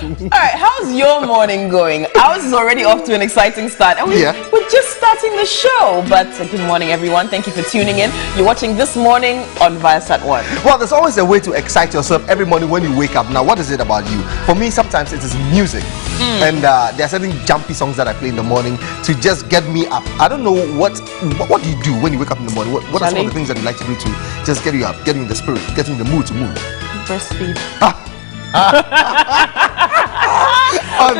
All right, how's your morning going? Ours is already off to an exciting start, and we're just starting the show. But good morning, everyone. Thank you for tuning in. You're watching This Morning on Viasat 1. Well, there's always a way to excite yourself every morning when you wake up. Now, what is it about you? For me, sometimes it is music. And there are certain jumpy songs that I play in the morning to just get me up. I don't know what do you do when you wake up in the morning? What are some of the things that you like to do to just get you up, get you in the spirit, get you in the mood to move? Breastfeed. But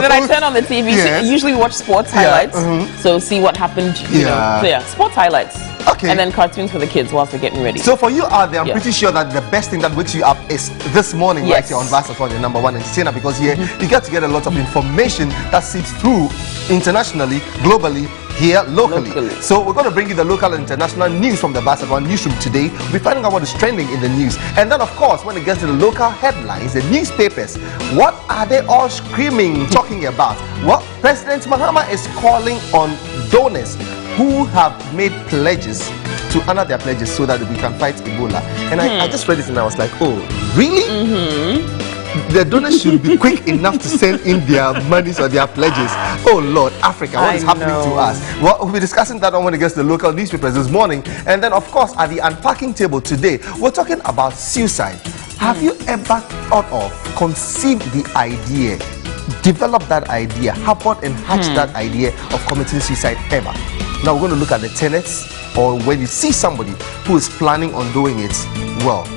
then I turn on the TV. Yes. Usually watch sports highlights. So see what happened. You know, sports highlights. Okay. And then cartoons for the kids whilst they're getting ready. So for you out there, I'm pretty sure that the best thing that wakes you up is This Morning right here on Viasat 1, your number one entertainer, because here you get to get a lot of information that seeps through internationally, globally, here locally. So we're going to bring you the local and international news from the Viasat 1 newsroom today. We're finding out what is trending in the news. And then, of course, when it gets to the local headlines, the newspapers, what are they all screaming, talking about? Well, President Mahama is calling on donors who have made pledges to honor their pledges so that we can fight Ebola. And I just read it and I was like, oh, really? The donors should be quick enough to send in their monies or their pledges. Oh Lord, Africa, what is happening to us? Well, we'll be discussing that on when it gets to the local newspapers this morning. And then, of course, at the unpacking table today, we're talking about suicide. Have you ever thought of, conceived the idea, developed that idea, harbored and hatched that idea of committing suicide ever? Now we're going to look at the tenets, or when you see somebody who is planning on doing it, well,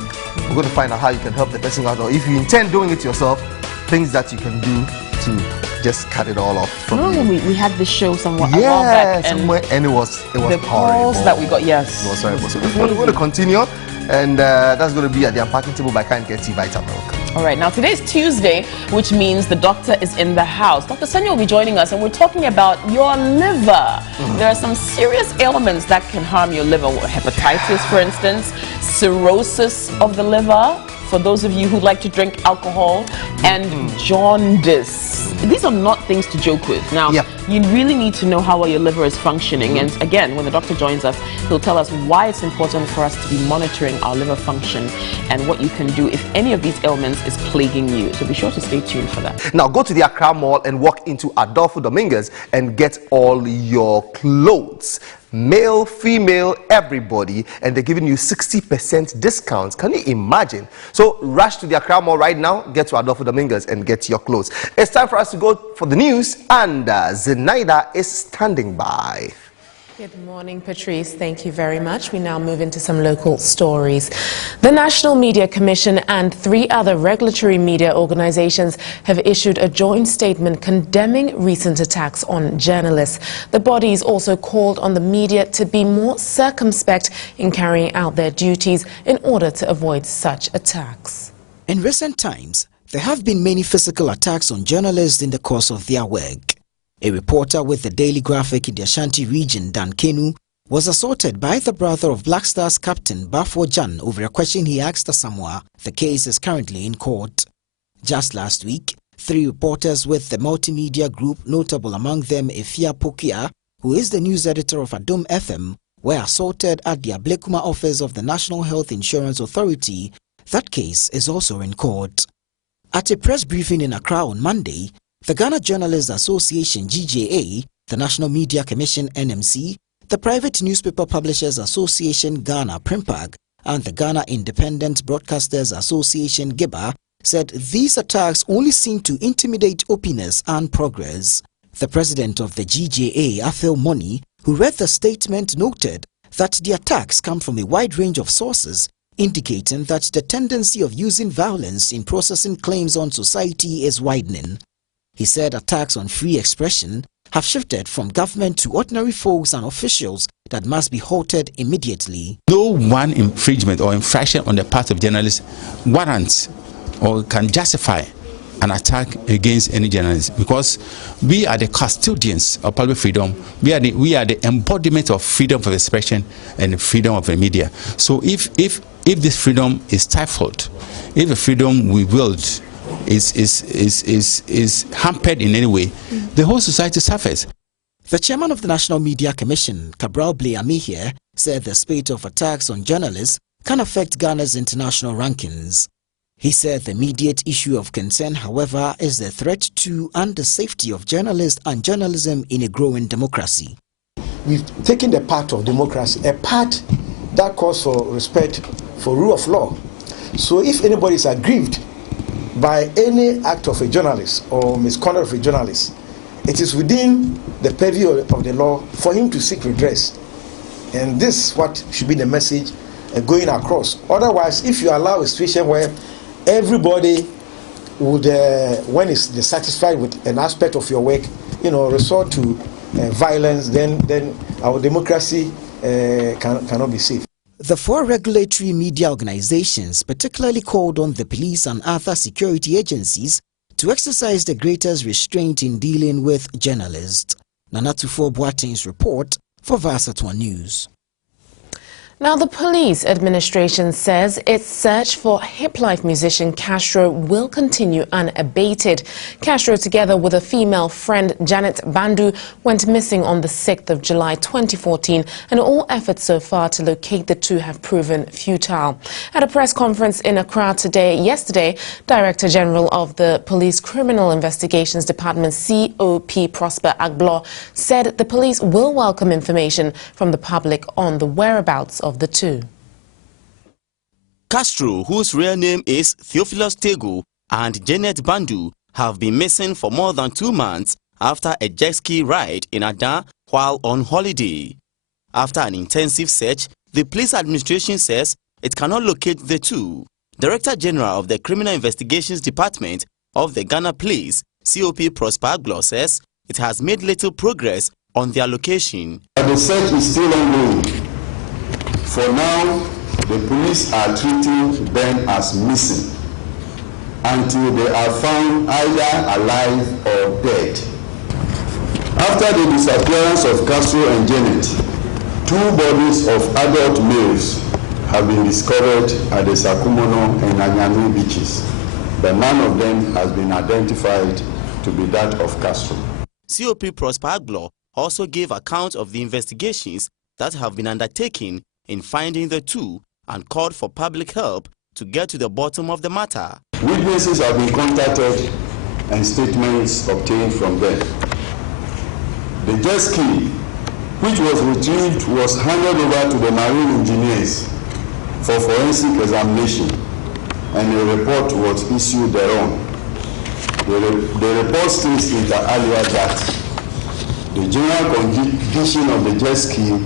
we're going to find out how you can help the person out, or if you intend doing it yourself, things that you can do to just cut it all off from you. We had this show somewhere a while back, and it was the horrible. calls that we got, It was horrible. So we're going to continue, and that's going to be at the unpacking table by Kind Get Vita Milk. All right, now today's Tuesday, which means the doctor is in the house. Dr. Sanya will be joining us, and we're talking about your liver. There are some serious ailments that can harm your liver. Hepatitis, for instance, cirrhosis of the liver, for those of you who like to drink alcohol, and jaundice. These are not things to joke with. Now, you really need to know how well your liver is functioning. And again, when the doctor joins us, he'll tell us why it's important for us to be monitoring our liver function and what you can do if any of these ailments is plaguing you. So be sure to stay tuned for that. Now, go to the Accra Mall and walk into Adolfo Dominguez and get all your clothes. Male, female, everybody, and they're giving you 60% discounts. Can you imagine? So rush to the Accra Mall right now, get to Adolfo Dominguez and get your clothes. It's time for us to go for the news, and Zenaida is standing by. Good morning, Patrice. Thank you very much. We now move into some local stories. The National Media Commission and 3 other regulatory media organizations have issued a joint statement condemning recent attacks on journalists. The bodies also called on the media to be more circumspect in carrying out their duties in order to avoid such attacks. In recent times, there have been many physical attacks on journalists in the course of their work. A reporter with the Daily Graphic in the Ashanti region, Dan Kenu, was assaulted by the brother of Black Stars captain Bafo Jan over a question he asked Asamoah. The case is currently in court. Just last week, 3 reporters with the multimedia group, notable among them Efia Pokia, who is the news editor of Adom FM, were assaulted at the Ablekuma office of the National Health Insurance Authority. That case is also in court. At a press briefing in Accra on Monday, the Ghana Journalists Association GJA, the National Media Commission NMC, the Private Newspaper Publishers Association Ghana Primpag, and the Ghana Independent Broadcasters Association GIBA said these attacks only seem to intimidate openness and progress. The president of the GJA, Aphil Moni, who read the statement, noted that the attacks come from a wide range of sources, indicating that the tendency of using violence in processing claims on society is widening. He said attacks on free expression have shifted from government to ordinary folks and officials that must be halted immediately. No one infringement or infraction on the part of journalists warrants or can justify an attack against any journalist, because we are the custodians of public freedom. We are the embodiment of freedom of expression and freedom of the media. So if this freedom is stifled, if the freedom we wield is hampered in any way, the whole society suffers. The chairman of the National Media Commission, Cabral Bleamihie, said the spate of attacks on journalists can affect Ghana's international rankings. He said the immediate issue of concern, however, is the threat to and the safety of journalists and journalism in a growing democracy. We've taken the path of democracy, a path that calls for respect for rule of law. So if anybody is aggrieved by any act of a journalist or misconduct of a journalist, it is within the purview of the law for him to seek redress. And this is what should be the message going across. Otherwise, if you allow a situation where everybody would, when is dissatisfied with an aspect of your work, resort to violence, then our democracy cannot be safe. The 4 regulatory media organizations particularly called on the police and other security agencies to exercise the greatest restraint in dealing with journalists. Nanatufo Boateng's report for Viasat News. Now, the police administration says its search for hip-life musician Castro will continue unabated. Castro, together with a female friend, Janet Bandu, went missing on the 6th of July 2014, and all efforts so far to locate the two have proven futile. At a press conference in Accra yesterday, Director General of the Police Criminal Investigations Department, COP Prosper Agblor, said the police will welcome information from the public on the whereabouts of the two. Castro, whose real name is Theophilus Tego, and Janet Bandu have been missing for more than 2 months after a jet ski ride in Adan while on holiday. After an intensive search, the police administration says it cannot locate the two. Director General of the Criminal Investigations Department of the Ghana Police, COP Prosper Agblor, says it has made little progress on their location. The search is still ongoing. For now, the police are treating them as missing until they are found either alive or dead. After the disappearance of Castro and Janet, 2 bodies of adult males have been discovered at the Sakumono and Anyami beaches, but none of them has been identified to be that of Castro. COP Prosper Agblor also gave account of the investigations that have been undertaken in finding the two and called for public help to get to the bottom of the matter. Witnesses have been contacted and statements obtained from them. The jet ski, which was retrieved, was handed over to the marine engineers for forensic examination, and a report was issued thereon. The report states inter alia that the general condition of the jet ski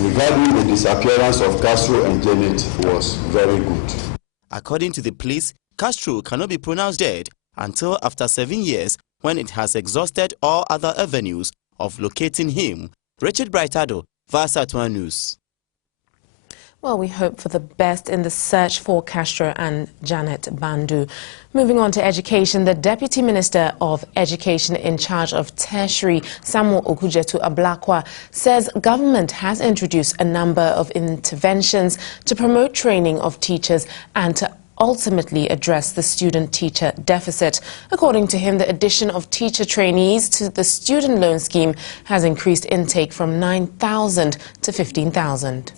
regarding the disappearance of Castro and Janet was very good. According to the police, Castro cannot be pronounced dead until after 7 years, when it has exhausted all other avenues of locating him. Richard Brightado, Viasat News. Well, we hope for the best in the search for Castro and Janet Bandu. Moving on to education, the Deputy Minister of Education in charge of tertiary, Samuel Okujetu Ablakwa, says government has introduced a number of interventions to promote training of teachers and to ultimately address the student-teacher deficit. According to him, the addition of teacher trainees to the student loan scheme has increased intake from 9,000 to 15,000.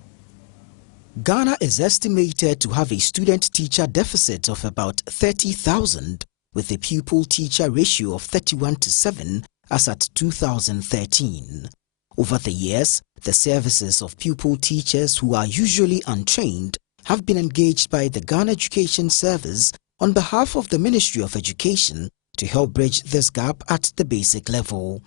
Ghana is estimated to have a student-teacher deficit of about 30,000, with a pupil-teacher ratio of 31:7 as at 2013. Over the years, the services of pupil teachers who are usually untrained have been engaged by the Ghana Education Service on behalf of the Ministry of Education to help bridge this gap at the basic level.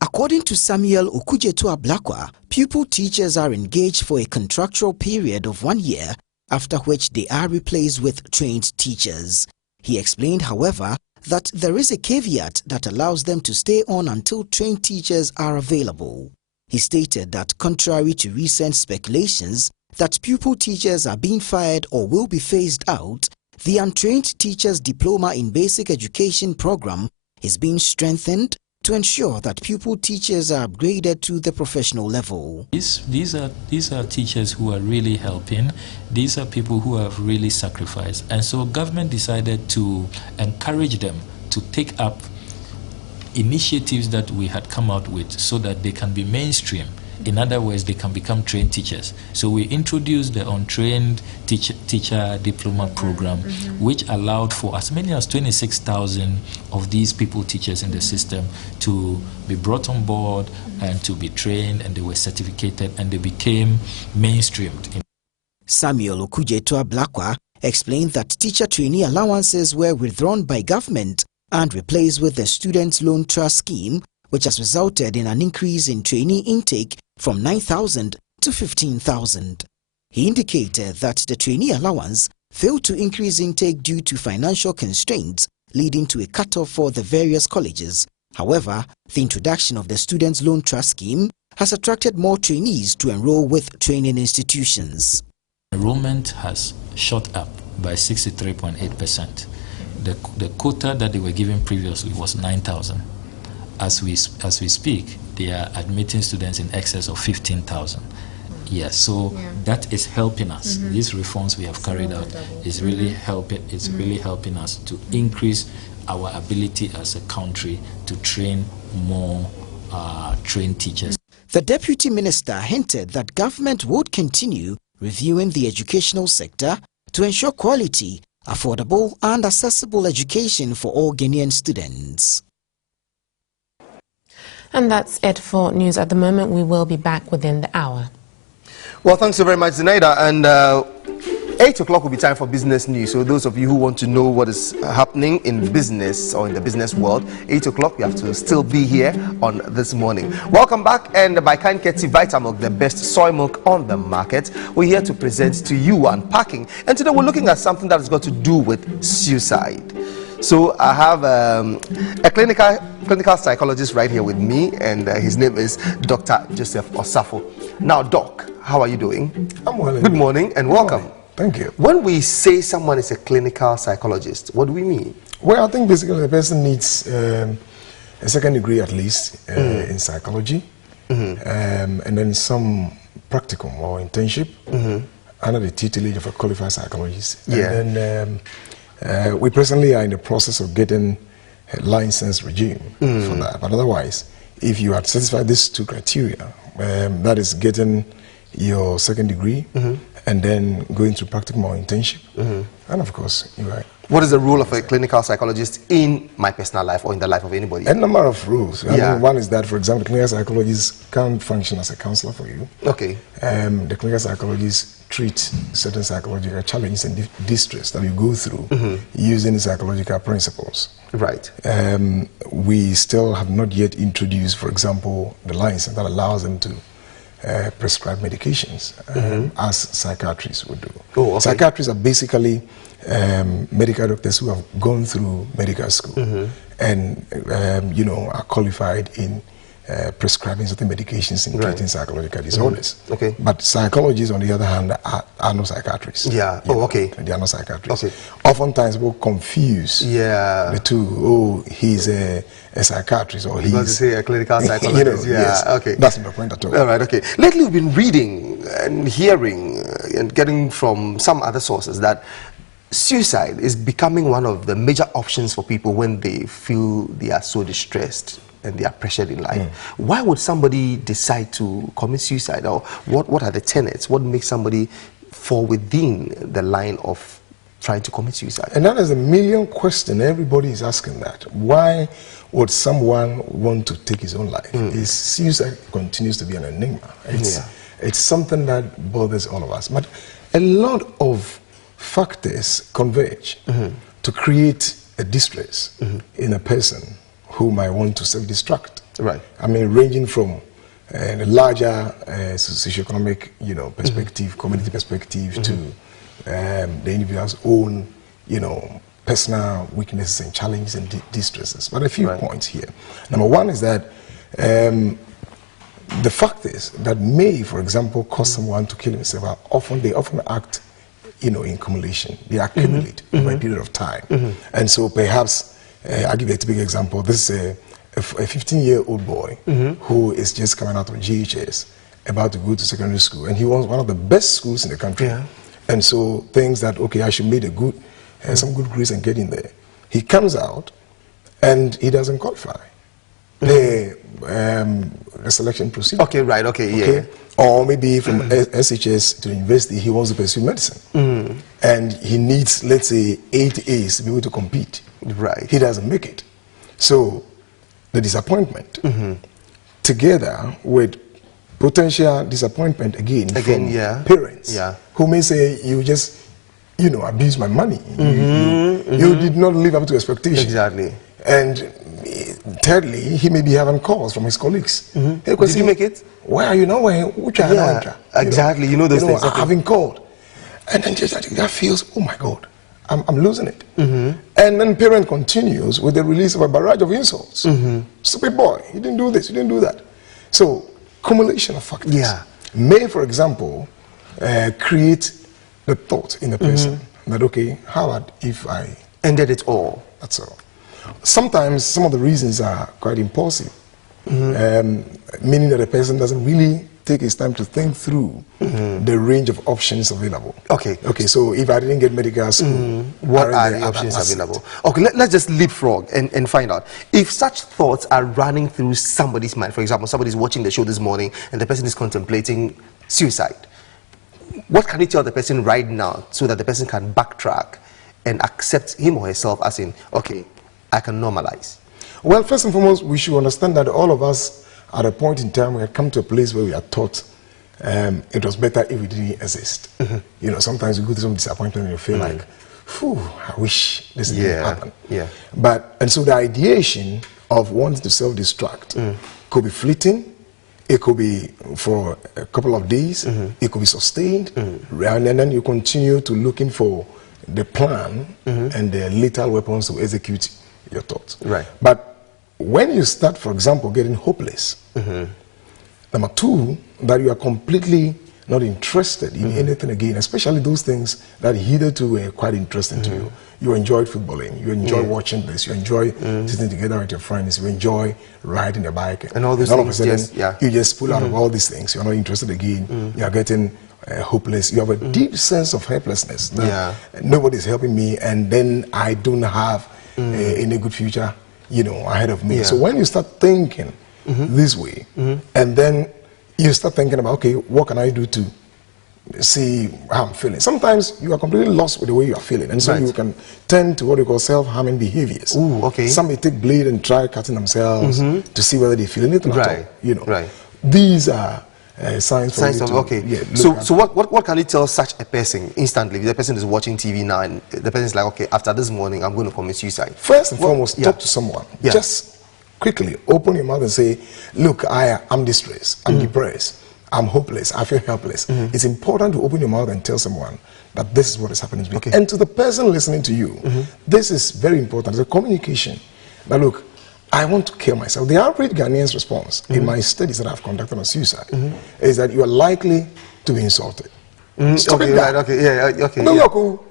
According to Samuel Okujetu Ablakwa, pupil teachers are engaged for a contractual period of 1 year, after which they are replaced with trained teachers. He explained, however, that there is a caveat that allows them to stay on until trained teachers are available. He stated that contrary to recent speculations that pupil teachers are being fired or will be phased out, the untrained teachers diploma in basic education program is being strengthened to ensure that pupil teachers are upgraded to the professional level. These are teachers who are really helping. These are people who have really sacrificed. And so government decided to encourage them to take up initiatives that we had come out with so that they can be mainstream In other words, they can become trained teachers. So we introduced the untrained teacher diploma program, which allowed for as many as 26,000 of these people teachers in the system to be brought on board and to be trained, and they were certificated and they became mainstreamed. Samuel Okujetua Blakwa explained that teacher trainee allowances were withdrawn by government and replaced with the Student Loan Trust Scheme, which has resulted in an increase in trainee intake from 9,000 to 15,000. He indicated that the trainee allowance failed to increase intake due to financial constraints, leading to a cutoff for the various colleges. However, the introduction of the Student Loan Trust Scheme has attracted more trainees to enroll with training institutions. Enrollment has shot up by 63.8%. The quota that they were given previously was 9,000. As we speak, they are admitting students in excess of 15,000. Yes, so that is helping us. These reforms we have carried out is really helping. It's really helping us to increase our ability as a country to train more trained teachers. The Deputy Minister hinted that government would continue reviewing the educational sector to ensure quality, affordable and accessible education for all Guinean students. And that's it for news at the moment. We will be back within the hour. Well, thanks so very much, Zenaida. And 8 o'clock will be time for business news. So those of you who want to know what is happening in business or in the business world, 8 o'clock, you have to still be here on This Morning. Welcome back. And by kind courtesy, Vitamilk, the best soy milk on the market, we're here to present to you Unpacking. And today we're looking at something that has got to do with suicide. So I have a clinical psychologist right here with me, and his name is Dr. Joseph Osafo. Now, Doc, how are you doing? I'm well. Good morning and welcome. Thank you. When we say someone is a clinical psychologist, what do we mean? Well, I think basically the person needs a second degree at least in psychology, and then some practicum or internship under the tutelage of a qualified psychologist. And then we presently are in the process of getting a license regime for that. But otherwise, if you had satisfied these two criteria, that is getting your second degree and then going through practicum or internship, and of course, you're right. What is the role of a clinical psychologist in my personal life or in the life of anybody? A number of rules. I mean, one is that, for example, the clinical psychologist can function as a counselor for you. Okay. The clinical psychologist treat certain psychological challenges and distress that you go through using psychological principles. Right. We still have not yet introduced, for example, the license that allows them to prescribe medications as psychiatrists would do. Oh, okay. Psychiatrists are basically medical doctors who have gone through medical school and you know, are qualified in prescribing certain medications in treating psychological disorders. Okay. But psychologists, on the other hand, are not psychiatrists. Yeah. Okay. They are not psychiatrists. Okay. Oftentimes people confuse the two. Oh, he's a psychiatrist, or he's... You say a clinical psychologist. You know, yes. Okay. That's not the point at all. All right, okay. Lately we've been reading and hearing and getting from some other sources that suicide is becoming one of the major options for people when they feel they are so distressed and they are pressured in life. Why would somebody decide to commit suicide? Or what are the tenets? What makes somebody fall within the line of trying to commit suicide? And that is a million question. Everybody is asking that. Why would someone want to take his own life? Suicide continues to be an enigma. It's something that bothers all of us. But a lot of factors converge to create a distress in a person who might want to self-destruct. Right. I mean, ranging from the larger socioeconomic, you know, perspective, community perspective, to the individual's own, you know, personal weaknesses and challenges and distresses. But a few points here. Number one is that the factors that may, for example, cause someone to kill himself are often act, you know, in accumulation. They accumulate over a period of time. And so perhaps, I'll give you a typical example. This is a 15-year-old boy who is just coming out of GHS, about to go to secondary school, and he wants one of the best schools in the country. And so thinks that, okay, I should make some good grades and get in there. He comes out, and he doesn't qualify. the selection procedure. Okay, right, okay. Or maybe from SHS to university, he wants to pursue medicine. And he needs, let's say, 8 A's to be able to compete. Right. He doesn't make it. So the disappointment, together with potential disappointment again from parents who may say, you just, abuse my money. You did not live up to expectations. Exactly. And thirdly, he may be having calls from his colleagues. Hey, did you make it? Why are you not wearing? Exactly. You know those things. Having called. And then just that feels, oh my God, I'm losing it. And then parent continues with the release of a barrage of insults. Stupid boy, you didn't do this, you didn't do that. So, accumulation of factors may, for example, create the thought in the person that, okay, how about if I ended it all? That's all. Sometimes some of the reasons are quite impulsive, meaning that a person doesn't really take his time to think through the range of options available. Okay, so if I didn't get medical school, what are the options available? Okay, let's just leapfrog and find out. If such thoughts are running through somebody's mind, for example, somebody's watching the show this morning and the person is contemplating suicide, what can you tell the person right now so that the person can backtrack and accept him or herself as in, okay, I can normalize? Well, first and foremost, we should understand that all of us, at a point in time, we had come to a place where we are taught it was better if we didn't exist. Sometimes you go through some disappointment and you feel like, phew, I wish this didn't happen. And so the ideation of wanting to self-destruct could be fleeting, it could be for a couple of days, it could be sustained, and then you continue to looking for the plan and the lethal weapons to execute your thoughts. Right. But when you start, for example, getting hopeless, number two, that you are completely not interested in anything again, especially those things that hitherto were quite interesting to you. You enjoyed footballing, you enjoy watching this, you enjoy sitting together with your friends, you enjoy riding a bike. And all those all things, of a sudden, you just pull out of all these things. You're not interested again. You are getting hopeless. You have a deep sense of helplessness. That nobody's helping me, and then I don't have any good future, ahead of me. So when you start thinking this way, and then you start thinking about, okay, what can I do to see how I'm feeling? Sometimes you are completely lost with the way you are feeling, and so you can turn to what we call self-harming behaviors. Some may take blade and try cutting themselves to see whether they feel anything at all. These are signs of So what can you tell such a person instantly? If the person is watching TV now and the person is like, okay, after this morning I'm going to commit suicide. First and foremost, talk to someone. Just quickly open your mouth and say, look, I'm distressed, I'm depressed, I'm hopeless, I feel helpless. It's important to open your mouth and tell someone that this is what is happening to me. And to the person listening to you, this is very important. It's a communication. Now look, I want to kill myself. The average Ghanaian's response in my studies that I've conducted on suicide is that you are likely to be insulted. Stupid guy. No, you're cool.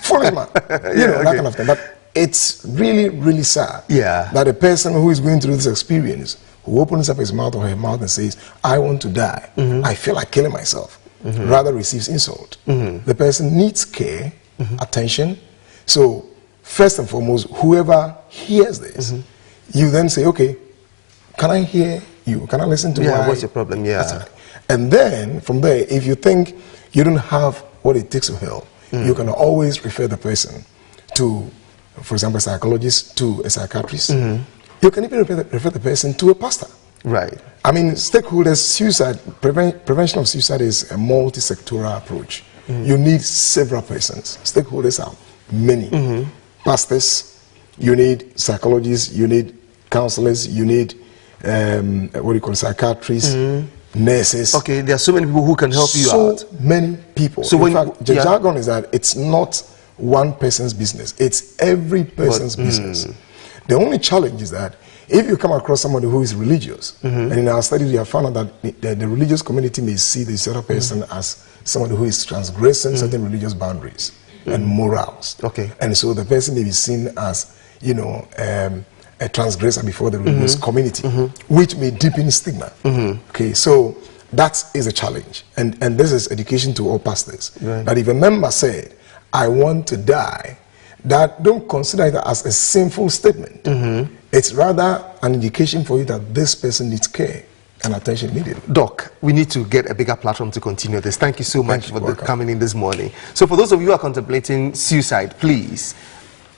Foolish man. That kind of thing. But it's really, really sad that a person who is going through this experience, who opens up his mouth or her mouth and says, I want to die, I feel like killing myself, rather receives insult. The person needs care, attention. So first and foremost, whoever hears this, you then say, okay, can I hear you? Can I listen to what's your problem? And then from there, if you think you don't have what it takes to help, you can always refer the person to, for example, a psychologist, to a psychiatrist. You can even refer the person to a pastor. Right. I mean, stakeholders, suicide, prevention of suicide is a multi-sectoral approach. You need several persons. Stakeholders are many. Pastors, you need psychologists, you need counselors, you need psychiatrists, nurses. Okay, there are so many people who can help you out. So many people. So in fact, the jargon is that it's not one person's business, it's every person's business. The only challenge is that if you come across somebody who is religious, and in our studies we have found out that the religious community may see this other person as somebody who is transgressing certain religious boundaries and morals. And so the person may be seen as, a transgressor before the religious community, which may deepen stigma. Okay, so that is a challenge. And this is education to all pastors. That if a member said, I want to die, that don't consider it as a sinful statement. It's rather an indication for you that this person needs care and attention immediately. Doc, we need to get a bigger platform to continue this. Thank you so much for coming in this morning. So for those of you who are contemplating suicide, please,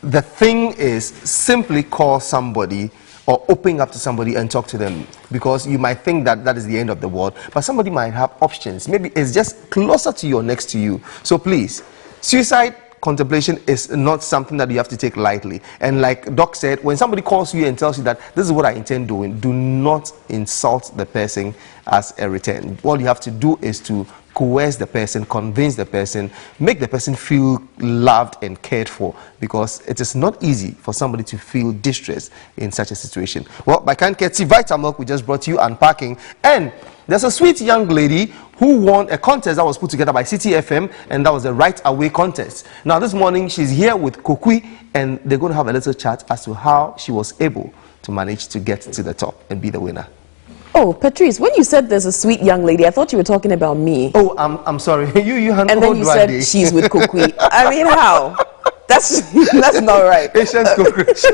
the thing is simply call somebody or open up to somebody and talk to them, because you might think that that is the end of the world, but somebody might have options. Maybe it's just closer to you or next to you. So please, suicide contemplation is not something that you have to take lightly. And like Doc said, when somebody calls you and tells you that this is what I intend doing, do not insult the person as a return. All you have to do is to coerce the person, convince the person, make the person feel loved and cared for, because it is not easy for somebody to feel distress in such a situation. Well, by kind courtesy, Vitamilk, we just brought you Unpacking, and there's a sweet young lady who won a contest that was put together by City FM, and that was the Right Away contest. Now this morning she's here with Kokui, and they're going to have a little chat as to how she was able to manage to get to the top and be the winner. Oh, Patrice, when you said there's a sweet young lady, I thought you were talking about me. Oh, I'm sorry. you and then you said she's with Kokui. I mean, how? That's not right. Patience cockroach.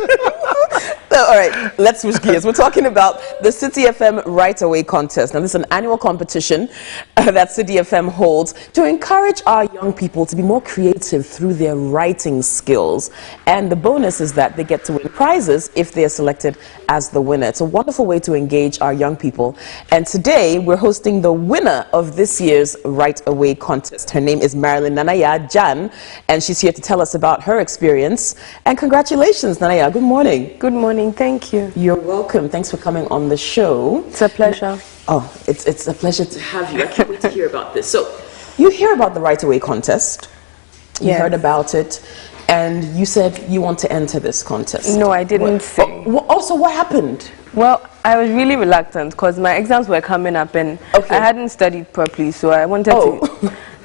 All right, let's switch gears. We're talking about the City FM Right Away contest. Now, this is an annual competition that City FM holds to encourage our young people to be more creative through their writing skills. And the bonus is that they get to win prizes if they are selected as the winner. It's a wonderful way to engage our young people. And today, we're hosting the winner of this year's Right Away contest. Her name is Marilyn Nanaya Jan, and she's here to tell us about her experience. And congratulations, Nanaya. Good morning. Good morning. Thank you. You're welcome. Thanks for coming on the show. It's a pleasure. Oh, it's a pleasure to have you. I can't wait to hear about this. So, you hear about the Right Away contest. You heard about it, and you said you want to enter this contest. No, I didn't say. Also, what happened? Well, I was really reluctant because my exams were coming up, and I hadn't studied properly, so I wanted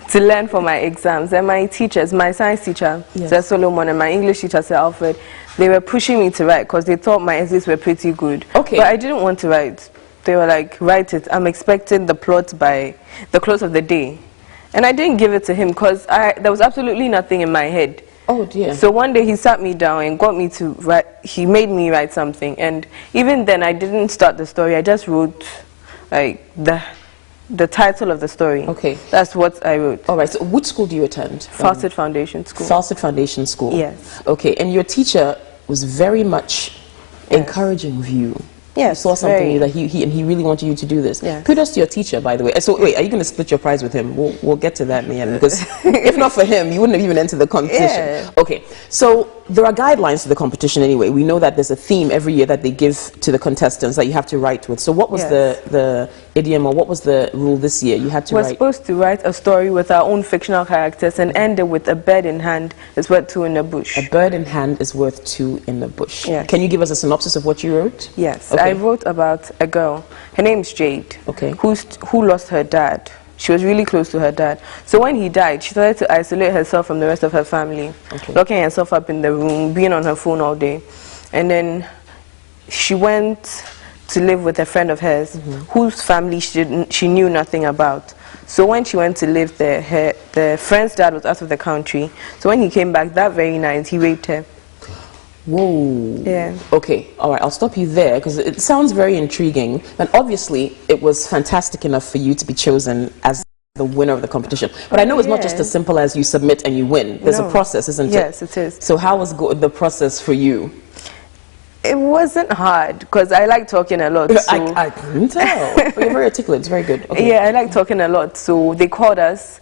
to learn for my exams. And my teachers, my science teacher, Sir Solomon, and my English teacher, Sir Alfred, they were pushing me to write because they thought my essays were pretty good. Okay. But I didn't want to write. They were like, write it. I'm expecting the plot by the close of the day. And I didn't give it to him because there was absolutely nothing in my head. Oh, dear. So one day he sat me down and got me to write. He made me write something. And even then, I didn't start the story. I just wrote like the title of the story. Okay. That's what I wrote. All right. So which school do you attend? Fawcett Foundation School. Fawcett Foundation School. Yes. Okay. And your teacher was very much encouraging of you. Yes. You saw something in you that he really wanted you to do this. Yes. Kudos to your teacher, by the way. So wait, are you going to split your prize with him? We'll get to that in the end, because if not for him, you wouldn't have even entered the competition. Yeah. Okay. So there are guidelines to the competition anyway. We know that there's a theme every year that they give to the contestants that you have to write with. So what was the idiom, or what was the rule this year? You had to We're write. supposed to write a story with our own fictional characters and end it with a bird in hand is worth two in the bush. A bird in hand is worth two in the bush. Yes. Can you give us a synopsis of what you wrote? Yes. Okay. I wrote about a girl. Her name is Jade. Okay. Who lost her dad. She was really close to her dad. So when he died, she started to isolate herself from the rest of her family, locking herself up in the room, being on her phone all day. And then she went to live with a friend of hers, whose family she knew nothing about. So when she went to live there, the friend's dad was out of the country. So when he came back that very night, he raped her. Whoa. Yeah. Okay, all right, I'll stop you there because it sounds very intriguing. And obviously, it was fantastic enough for you to be chosen as the winner of the competition. But I know it's not just as simple as you submit and you win. There's a process, isn't it? Yes, it is. So how was the process for you? It wasn't hard because I like talking a lot. So I can tell. But you're very articulate. It's very good. Okay. Yeah, I like talking a lot. So they called us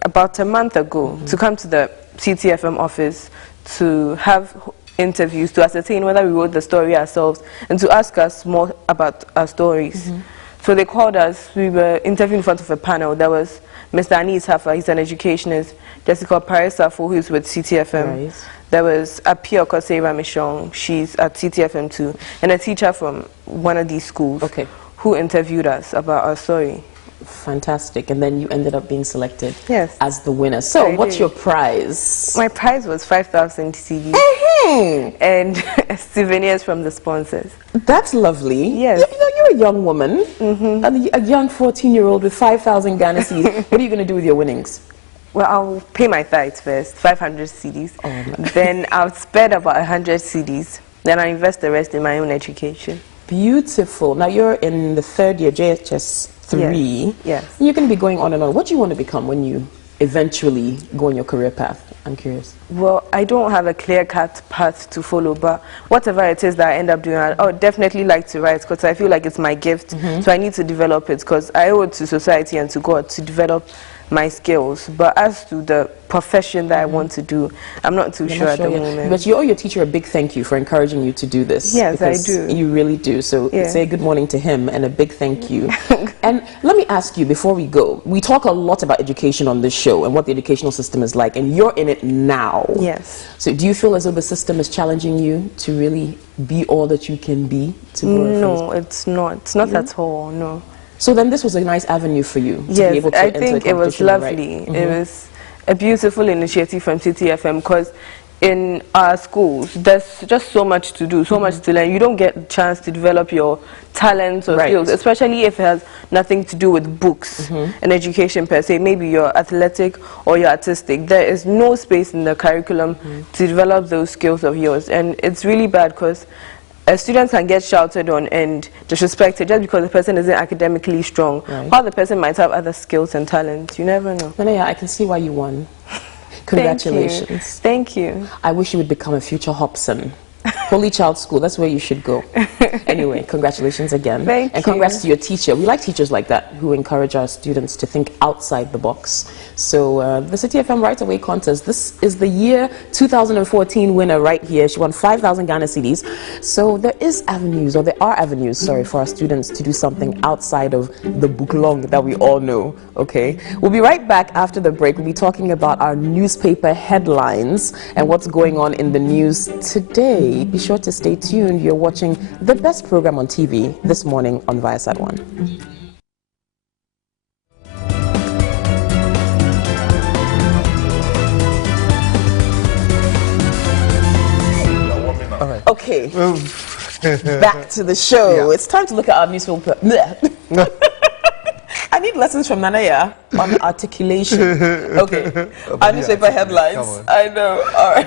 about a month ago to come to the CTFM office to have interviews to ascertain whether we wrote the story ourselves and to ask us more about our stories. So they called us. We were interviewed in front of a panel. There was Mr. Anis Hafa, he's an educationist. Jessica Parisafo, who's with CTFM. Right. There was Apia Kosera Michon, she's at CTFM too, and a teacher from one of these schools who interviewed us about our story. Fantastic. And then you ended up being selected as the winner. So I what's did. your prize? My prize was 5,000 CDs and souvenirs from the sponsors. That's lovely. Yes. You're a young woman, a young 14-year-old with 5,000 Ghana cedis. What are you going to do with your winnings? Well, I'll pay my tithes first, 500 CDs. Then I'll spend about 100 CDs. Then I invest the rest in my own education. Beautiful. Now you're in the third year, JHS 3. Yes. You're going to be going on and on. What do you want to become when you eventually go on your career path? I'm curious. Well, I don't have a clear-cut path to follow, but whatever it is that I end up doing, I would definitely like to write because I feel like it's my gift. So I need to develop it because I owe it to society and to God to develop my skills. But as to the profession that I want to do, I'm not too sure at the moment. But you owe your teacher a big thank you for encouraging you to do this. Yes, I do. You really do. So say good morning to him and a big thank you. And let me ask you before we go, we talk a lot about education on this show and what the educational system is like, and you're in it now. Yes. So do you feel as though the system is challenging you to really be all that you can be? No, it's not. It's not at all, no. So then this was a nice avenue for you to be able to enter the competition. I think it was lovely. It was a beautiful initiative from City FM because in our schools, there's just so much to do, so much to learn. You don't get a chance to develop your talents or skills, especially if it has nothing to do with books and education per se. Maybe you're athletic or you're artistic. There is no space in the curriculum to develop those skills of yours. And it's really bad because students can get shouted on and disrespected just because the person isn't academically strong, while the person might have other skills and talents. You never know. Nanaya, I can see why you won. Congratulations. Thank you. I wish you would become a future Hobson. Holy Child School, that's where you should go. Anyway, congratulations again. Thank you. And congrats to your teacher. We like teachers like that who encourage our students to think outside the box. So the City FM Right Away contest, this is the year 2014 winner right here. She won 5,000 Ghana cedis. So there are avenues, sorry, for our students to do something outside of the buklong that we all know, okay? We'll be right back after the break. We'll be talking about our newspaper headlines and what's going on in the news today. Be sure to stay tuned. You're watching the best program on TV this morning on Viasat 1. Okay, back to the show. It's time to look at our newspaper. I need lessons from Nanaya on articulation. Okay, our newspaper headlines. I know. All right.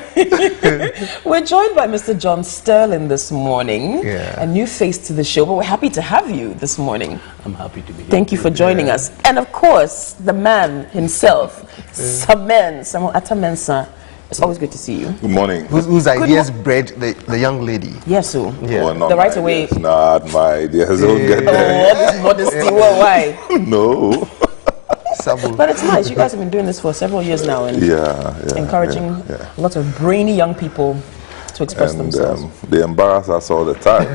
We're joined by Mr. John Sterling this morning. A new face to the show, but we're happy to have you this morning. I'm happy to be here. Thank you for joining us. And of course, the man himself, Samuel Atamensa. It's always good to see you. Good morning. Whose ideas bred the young lady? Yes, so Well, the right away. Not my ideas. Don't get there. Oh, this modesty. Well, why? No. But it's nice. You guys have been doing this for several years now and encouraging lots of brainy young people to express themselves. They embarrass us all the time.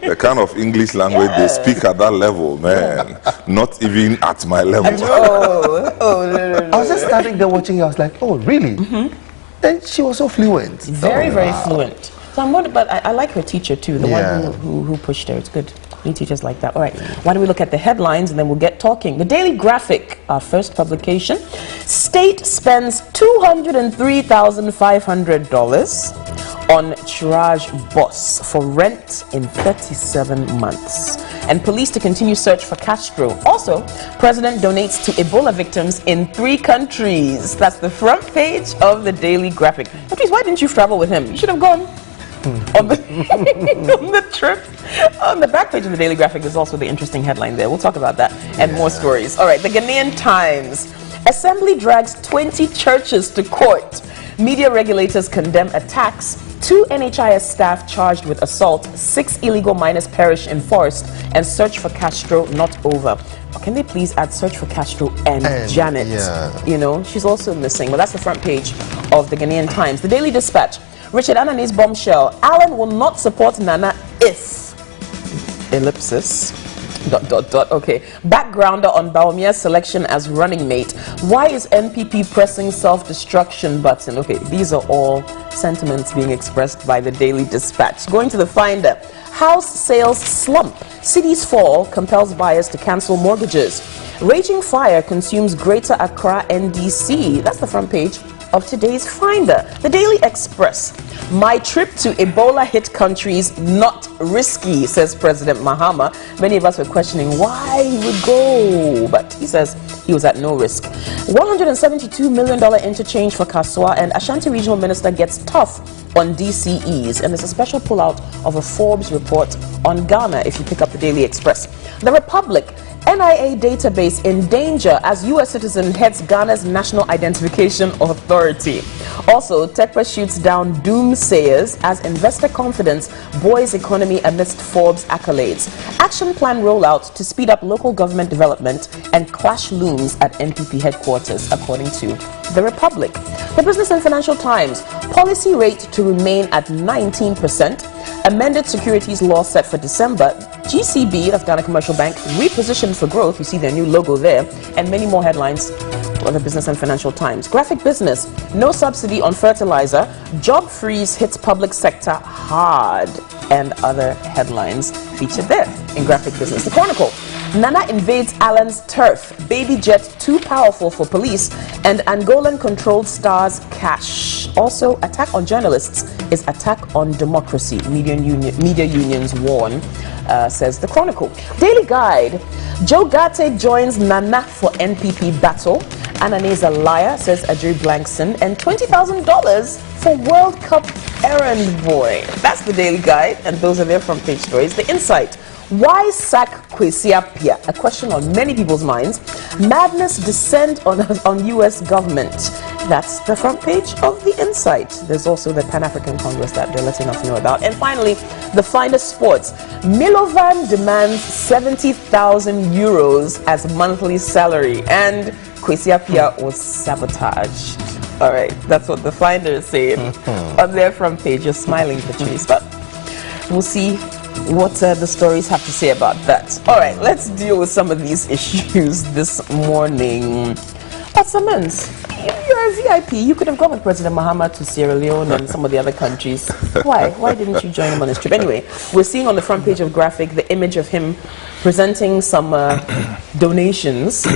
The kind of English language they speak at that level, man. Not even at my level. No. I was just standing there watching you. I was like, oh, really? And she was so fluent. Very fluent. So I'm wondering, but I like her teacher too, the one who pushed her. It's good. Need teachers like that. All right. Why don't we look at the headlines and then we'll get talking. The Daily Graphic, our first publication. State spends $203,500 on triage bus for rent in 37 months. And police to continue search for Castro. Also, President donates to Ebola victims in 3 countries. That's the front page of the Daily Graphic. Patrice, why didn't you travel with him? You should have gone on the, on the trip. On the back page of the Daily Graphic, there's also the interesting headline there. We'll talk about that and more stories. All right, the Ghanaian Times. Assembly drags 20 churches to court. Media regulators condemn attacks. 2 NHIS staff charged with assault. 6 illegal miners perish in forest. And search for Castro not over. Can they please add search for Castro and Janet? You know, she's also missing. Well, that's the front page of the Ghanaian Times. The Daily Dispatch. Richard Anani's bombshell. Alan will not support Nana if... ellipsis. ... Okay. Backgrounder on Baumia's selection as running mate. Why is MPP pressing self-destruction button? Okay, these are all sentiments being expressed by the Daily Dispatch. Going to the Finder. House sales slump. Cities fall compels buyers to cancel mortgages. Raging fire consumes Greater Accra NDC. That's the front page of today's Finder. The Daily Express. My trip to Ebola-hit countries not risky, says President Mahama. Many of us were questioning why he would go, but he says he was at no risk. $172 million interchange for Kaswa, and Ashanti Regional Minister gets tough on DCEs. And there's a special pullout of a Forbes report on Ghana if you pick up the Daily Express. The Republic, NIA database in danger as U.S. citizen heads Ghana's National Identification Authority. Also, TECPA shoots down doomsayers as investor confidence buoys economy amidst Forbes accolades. Action plan rollout to speed up local government development, and clash looms at NPP headquarters, according to The Republic. The Business and Financial Times, policy rate to remain at 19%. Amended securities law set for December. GCB, that's Ghana Commercial Bank, repositioned for growth. You see their new logo there. And many more headlines on the Business and Financial Times. Graphic Business, no subsidy on fertilizer. Job freeze hits public sector hard. And other headlines featured there in Graphic Business. The Chronicle, Nana invades Alan's turf. Baby jet too powerful for police. And Angolan-controlled stars cash. Also, attack on journalists is attack on democracy. Media unions warn, says The Chronicle. Daily Guide, Joe Gate joins Nana for NPP battle. Anani's a liar, says Adri Blankson. And $20,000 for World Cup errand boy. That's the Daily Guide, and those are their front page stories. The Insight, why sack Kwesi Appiah? A question on many people's minds. Madness descend on U.S. government. That's the front page of The Insight. There's also the Pan-African Congress that they're letting us know about. And finally, the finest sports. Milovan demands 70,000 euros as monthly salary, and Kwesi Appiah was sabotaged. All right, that's what the Finder is saying on their front page. You're smiling, Patrice, but we'll see what the stories have to say about that. All right, let's deal with some of these issues this morning. Simmons, you're a VIP. You could have gone with President Mahama to Sierra Leone and some of the other countries. Why? Why didn't you join him on his trip? Anyway, we're seeing on the front page of Graphic the image of him presenting some donations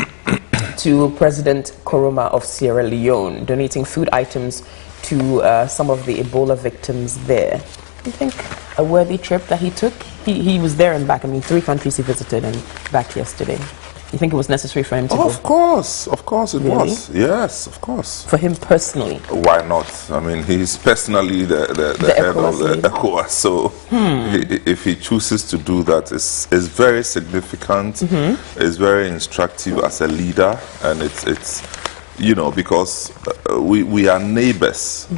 to President Koroma of Sierra Leone, donating food items to some of the Ebola victims there. You think a worthy trip that he took? He was there and back. I mean, 3 countries he visited and back yesterday. You think it was necessary for him to go? Of course it was. Yes, of course. For him personally? Why not? I mean, he's personally the head of the ECOWAS, so if he chooses to do that, it's very significant, it's very instructive as a leader, and it's you know, because we are neighbors.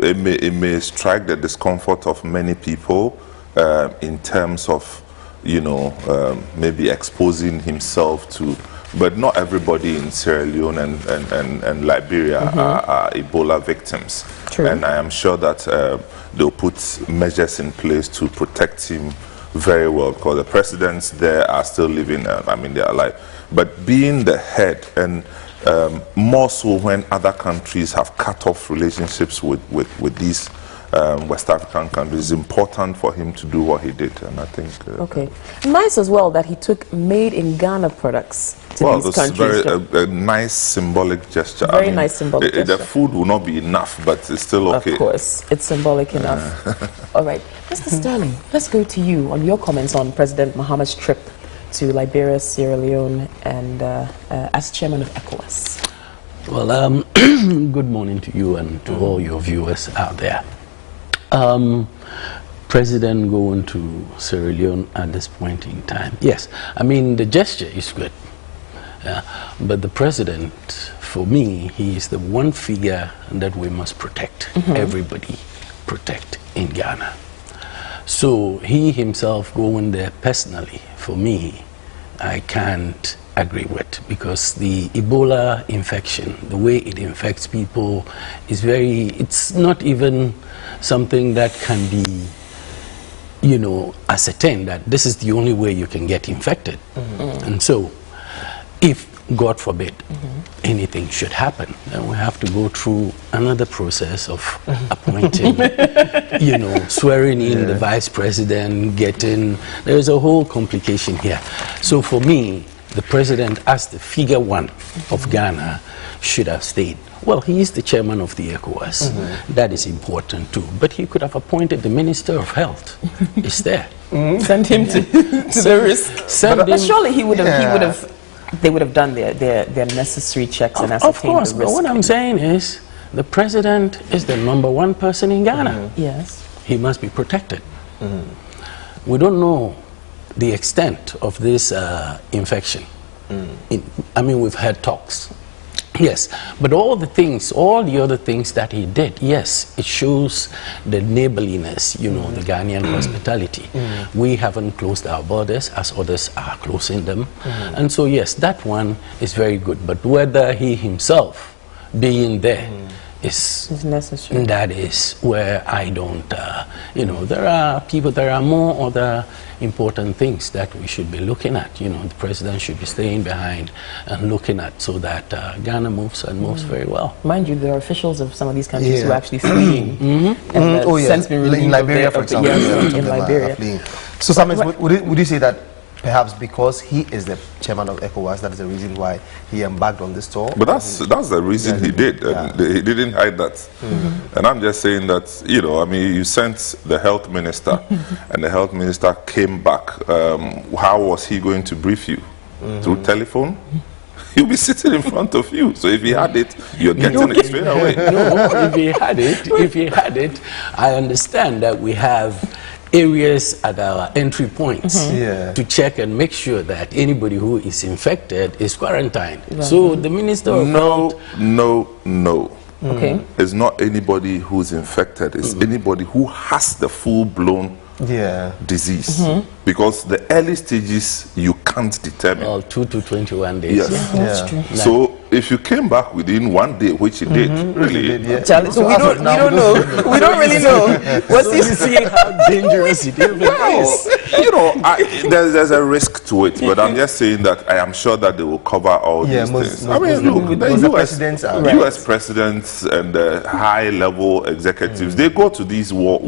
It may strike the discomfort of many people in terms of, you know, maybe exposing himself to, but not everybody in Sierra Leone and Liberia are Ebola victims. True. And I am sure that they'll put measures in place to protect him very well, because the presidents there are still living, I mean, they are alive. But being the head, and more so when other countries have cut off relationships with these West African countries, it's important for him to do what he did, and I think... okay. Nice as well that he took made-in-Ghana products to these countries. Very, a nice symbolic gesture. Very I mean, nice symbolic gesture. The food will not be enough, but it's still okay. Of course, it's symbolic enough. All right. Mr. Sterling, let's go to you on your comments on President Mahama's trip to Liberia, Sierra Leone, and as chairman of ECOWAS. Well, good morning to you and to all your viewers out there. President going to Sierra Leone at this point in time. Yes, I mean, the gesture is good. But the president, for me, he is the one figure that we must protect. Everybody protect in Ghana. So he himself going there personally, for me, I can't agree with, because the Ebola infection, the way it infects people is it's not even something that can be, you know, ascertained that this is the only way you can get infected. And so, if, God forbid, anything should happen, then we have to go through another process of appointing, you know, swearing in the vice president, there's a whole complication here. So for me, the president, as the figure one of Ghana, should have stayed. Well, he is the chairman of the ECOWAS. That is important too. But he could have appointed the Minister of Health. It's there. Send him to the risk. But surely he would have. They would have done their necessary checks and ascertained of course, the risk. But what I'm saying is, the president is the #1 person in Ghana. Yes. He must be protected. We don't know the extent of this infection. I mean, we've had talks. Yes, but all the other things that he did, yes, it shows the neighborliness, you know, the Ghanaian hospitality. We haven't closed our borders as others are closing them. And so, yes, that one is very good. But whether he himself being there is necessary. That is where I don't, you know, there are more other important things that we should be looking at. You know, the president should be staying behind and looking at so that Ghana moves and moves very well. Mind you, there are officials of some of these countries who are actually fleeing. And since been in Liberia, for example. In Liberia. So, Samis, would you say that perhaps because he is the chairman of ECOWAS, that is the reason why he embarked on this tour? But that's the reason he did. He didn't hide that. And I'm just saying that, you know, I mean, you sent the health minister, and the health minister came back. How was he going to brief you? Through telephone? He'll be sitting in front of you. So if he had it, you're getting it straight away. No, if he had it, I understand that we have areas at our entry points to check and make sure that anybody who is infected is quarantined. So the minister of health... No. Okay. It's not anybody who's infected. It's anybody who has the full-blown disease. Because the early stages you can't determine. Well, 2 to 21 days. Yes. That's true. So if you came back within 1 day, which he did, really. Charlie, so we don't know. We don't really know. What's you see how dangerous it is. You know, there's a risk to it, but I'm just saying that I am sure that they will cover all these things. I mean, look, the US presidents and the high-level executives, they go to these war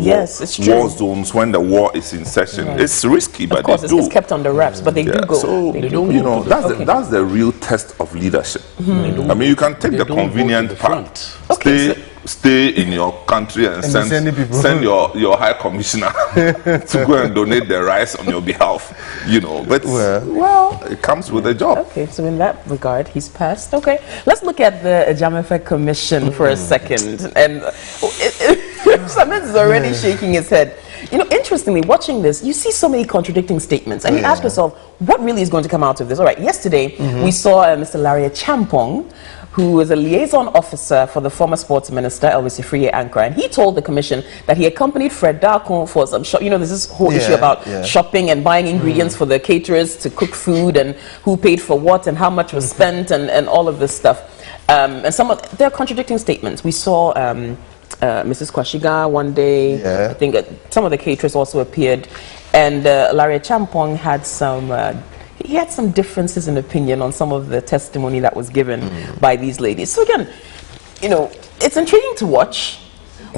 zones when the war is in session. It's risky, but of course, they do. It's kept under wraps, but they do go. So, you know, that's the real test of leadership. I mean, you can take the convenient part. Stay in your country and send your high commissioner to go and donate the rice on your behalf, you know. But, well, it comes with a job. Okay, so in that regard, he's passed. Okay, let's look at the Ejamefek Commission for a second. And Samet is already shaking his head. You know, interestingly, watching this, you see so many contradicting statements. And you ask yourself, what really is going to come out of this? All right, yesterday, we saw Mr. Larry Champong, who is a liaison officer for the former sports minister, Elvis Ifriye Ankara, and he told the commission that he accompanied Fred Darkon for some you know, there's this whole issue about shopping and buying ingredients for the caterers to cook food and who paid for what and how much was spent and all of this stuff. And there are contradicting statements. We saw Mrs. Kwashiga one day. I think some of the caterers also appeared, and Larry Champong had he had some differences in opinion on some of the testimony that was given by these ladies. So again, you know, it's intriguing to watch,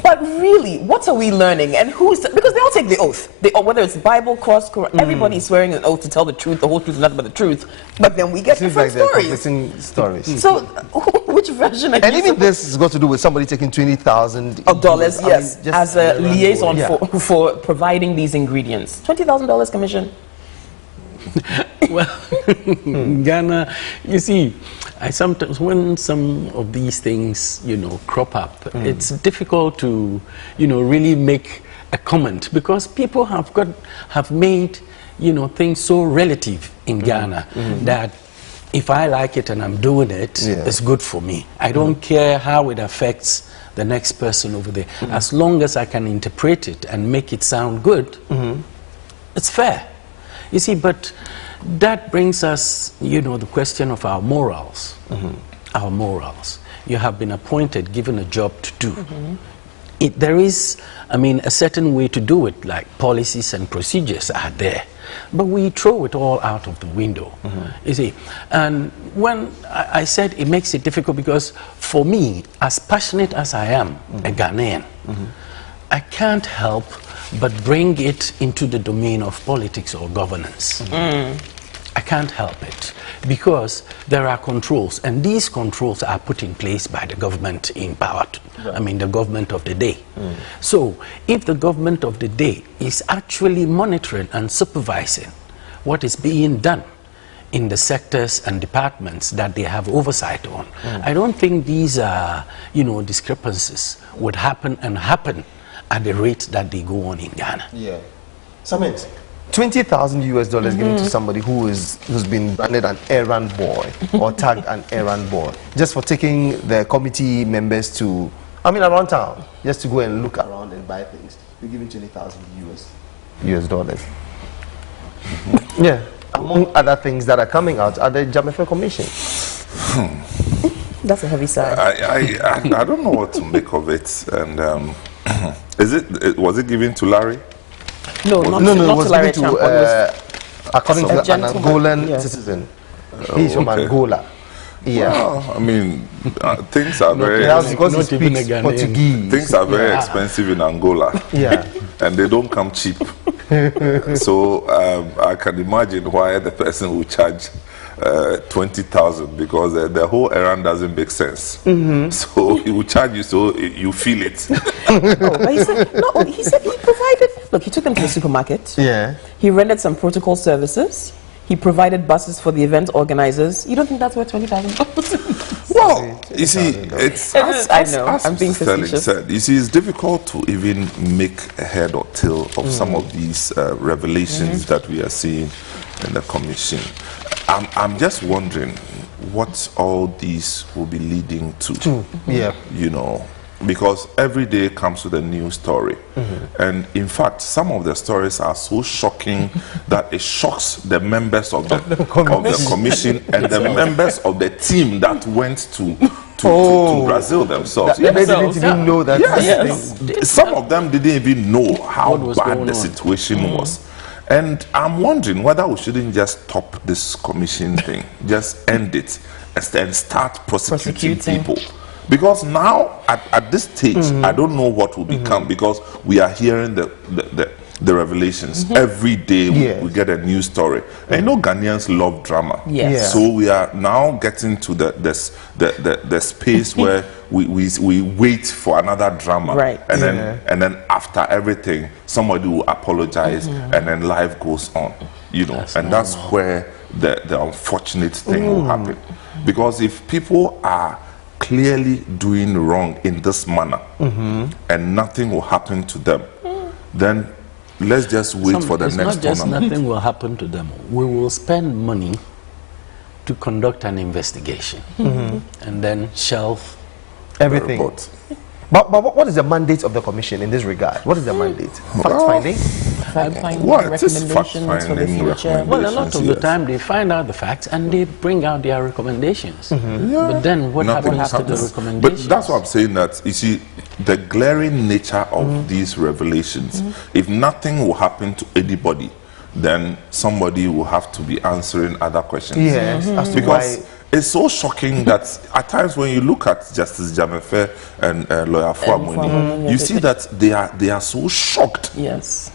but really, what are we learning? And who is because they all take the oath. Whether it's Bible, cross, Quran, everybody's swearing an oath to tell the truth, the whole truth, nothing but the truth. But then we get different stories. So, which version? And even this has got to do with somebody taking $20,000 dollars, yes, as a liaison for providing these ingredients. $20,000 commission. Well, Ghana, you see, I sometimes, when some of these things, you know, crop up, it's difficult to, you know, really make a comment because people have made, you know, things so relative in Ghana that if I like it and I'm doing it, it's good for me. I don't care how it affects the next person over there. As long as I can interpret it and make it sound good, it's fair. You see, but that brings us, you know, the question of our morals. Our morals. You have been appointed, given a job to do. There is, I mean, a certain way to do it, like policies and procedures are there. But we throw it all out of the window, you see. And when I said it makes it difficult because for me, as passionate as I am, a Ghanaian, I can't help but bring it into the domain of politics or governance. I can't help it, because there are controls, and these controls are put in place by the government in power. I mean, the government of the day. So if the government of the day is actually monitoring and supervising what is being done in the sectors and departments that they have oversight on, I don't think these discrepancies would happen at the rate that they go on in Ghana. Yeah. Samantha, $20,000 given to somebody who's been branded an errand boy or tagged an errand boy just for taking the committee members to, around town, just to go and look around and buy things. You're giving $20,000. Yeah. Among other things that are coming out are the Jamefe Commission. That's a heavy side. I don't know what to make of it. And was it given to Larry? No, it was given to, according to an Angolan citizen. He's from Angola. Yeah. Well, things are very things are very expensive in Angola. Yeah. And they don't come cheap. So I can imagine why the person will charge 20,000, because the whole errand doesn't make sense. So he will charge you so you feel it. But he said he provided. Look, he took them to the supermarket. Yeah. He rendered some protocol services. He provided buses for the event organizers. You don't think that's worth $20,000? Well, you see, it's I know. I'm being facetious. You see, it's difficult to even make a head or tail of some of these revelations that we are seeing in the commission. I'm just wondering what all these will be leading to. Yeah. Because every day comes with a new story. And in fact, some of the stories are so shocking that it shocks the members of the commission and the members of the team that went to Brazil themselves. They didn't even know that. Yes. Some of them didn't even know how bad the situation was. And I'm wondering whether we shouldn't just stop this commission thing, just end it, and start prosecuting people. Because now, at this stage, I don't know what will become, because we are hearing the revelations. Every day we get a new story. And Ghanaians love drama. Yes. So we are now getting to the space where we wait for another drama. Right. And then after everything, somebody will apologize, and then life goes on. That's where the unfortunate thing will happen. Because if people are clearly doing wrong in this manner, and nothing will happen to them, then let's just wait for the next tournament. It's not just nothing will happen to them. We will spend money to conduct an investigation, and then shelf everything. The report. But what is the mandate of the commission in this regard? What is the mandate? Fact-finding? Fact-finding, Recommendations for the future. Well, a lot of the time they find out the facts and they bring out their recommendations. But then what happens to the recommendations? But that's what I'm saying, that you see the glaring nature of these revelations. If nothing will happen to anybody, then somebody will have to be answering other questions. Yes, because it's so shocking that at times when you look at Justice Jamefe and Lawyer Fuamuni, you see that they are so shocked. Yes.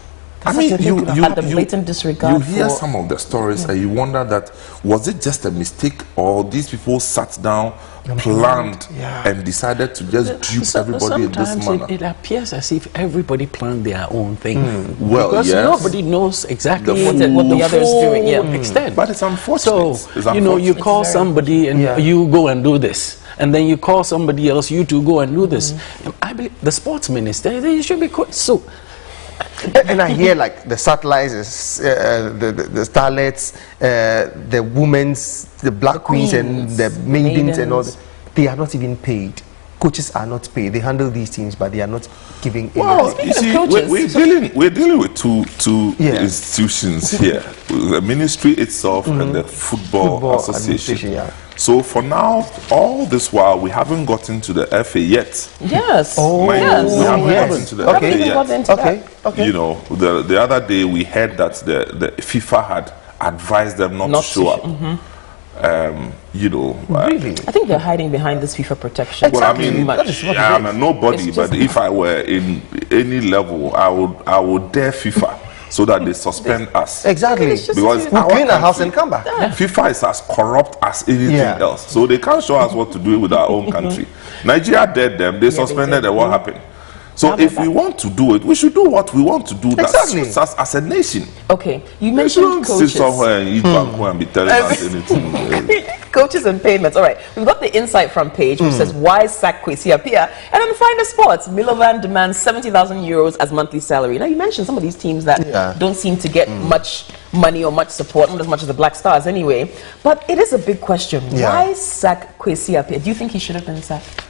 You blatant disregard. You hear some of the stories and you wonder that was it just a mistake, or these people sat down, planned, and decided to just dupe everybody in this manner. Sometimes it appears as if everybody planned their own thing. Well, because nobody knows exactly what the other is doing. Extent. But it's unfortunate. So you call somebody and you go and do this, and then you call somebody else, you two go and do this. I believe the sports minister, they should be quite so. And I hear like the satellites, the starlets, the women's, the black queens and the maidens and all that, they are not even paid. Coaches are not paid. They handle these teams, but they are not giving anything. You see, we're dealing with two institutions here: the ministry itself and the football association. So for now, all this while, we haven't gotten to the FA yet. Yes. We haven't gotten to the FA yet. Okay. The other day we heard that the FIFA had advised them not to show up. Really? I think they're hiding behind this FIFA protection. Well, I'm a nobody, but if I were in any level, I would dare FIFA so that they suspend us. Exactly. Because we'll clean our house and come back. Yeah. FIFA is as corrupt as anything else. So they can't show us what to do with our own country. Nigeria did them, they suspended them, what happened? So if we want to do it, we should do what we want to do that suits us as a nation. Okay, you mentioned coaches. Sit somewhere and eat banku and be telling us anything. Coaches and payments. All right, we've got the insight from Page, which says, why sack Kwesi Appiah? And on Finder Sports, Milovan demands 70,000 euros as monthly salary. Now, you mentioned some of these teams that don't seem to get much money or much support, not as much as the Black Stars anyway. But it is a big question. Why sack Kwesi Appiah? Do you think he should have been sacked?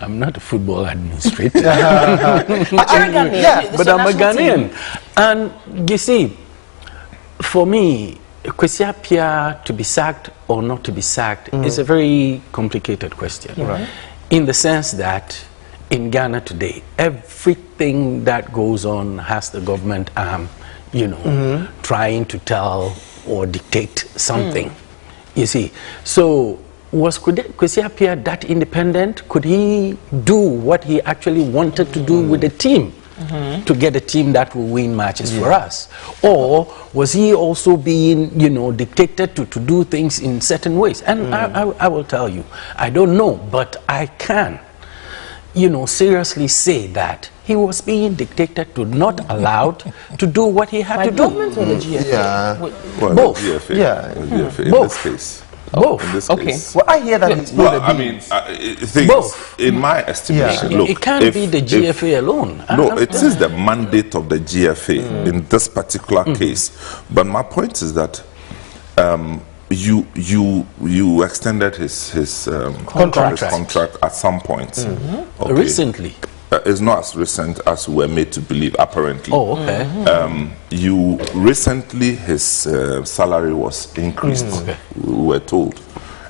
I'm not a football administrator. But I'm a Ghanaian. And you see, for me, Kwesi Appiah to be sacked or not to be sacked is a very complicated question. In the sense that in Ghana today, everything that goes on has the government trying to tell or dictate something. You see, so was Kwesi Appiah that independent? Could he do what he actually wanted to do with the team to get a team that will win matches for us? Or was he also being, dictated to do things in certain ways? And I will tell you, I don't know, but I can, seriously say that he was being dictated to, not allowed to do what he had to do. Government or the GFA? Well, both. The GFA, the GFA in Both. this case. Both. In this Okay. case. Well, I hear that it's Well, I mean, Both. in my estimation, look, it can't be the GFA alone. No, it is the mandate of the GFA in this particular case. But my point is that you extended his contract at some point. Okay. Recently. It's not as recent as we were made to believe, apparently. Oh, okay. Recently his salary was increased, we were told.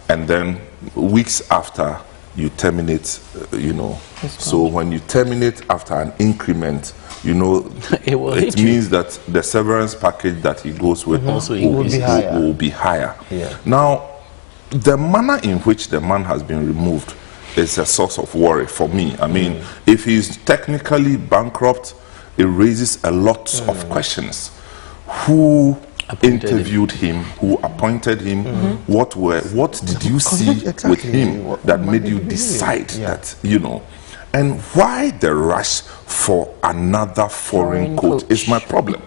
And then weeks after, you terminate, So when you terminate after an increment, it means that the severance package that he goes with will be higher. Now, the manner in which the man has been removed is a source of worry for me. I mean, if he's technically bankrupt, it raises a lot of questions. Who interviewed him? Who appointed him? What did you see with him that made you decide that, And why the rush for another foreign coach is my problem.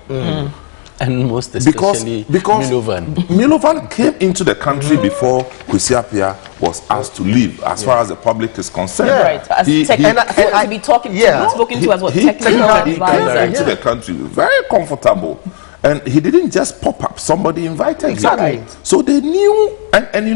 And most especially because Milovan. Milovan came into the country before Kwesi Appiah was asked to leave, as far as the public is concerned. Right. As to be spoken to as what technical advisor. He came into the country very comfortable. And he didn't just pop up. Somebody invited him. Right. So they knew, and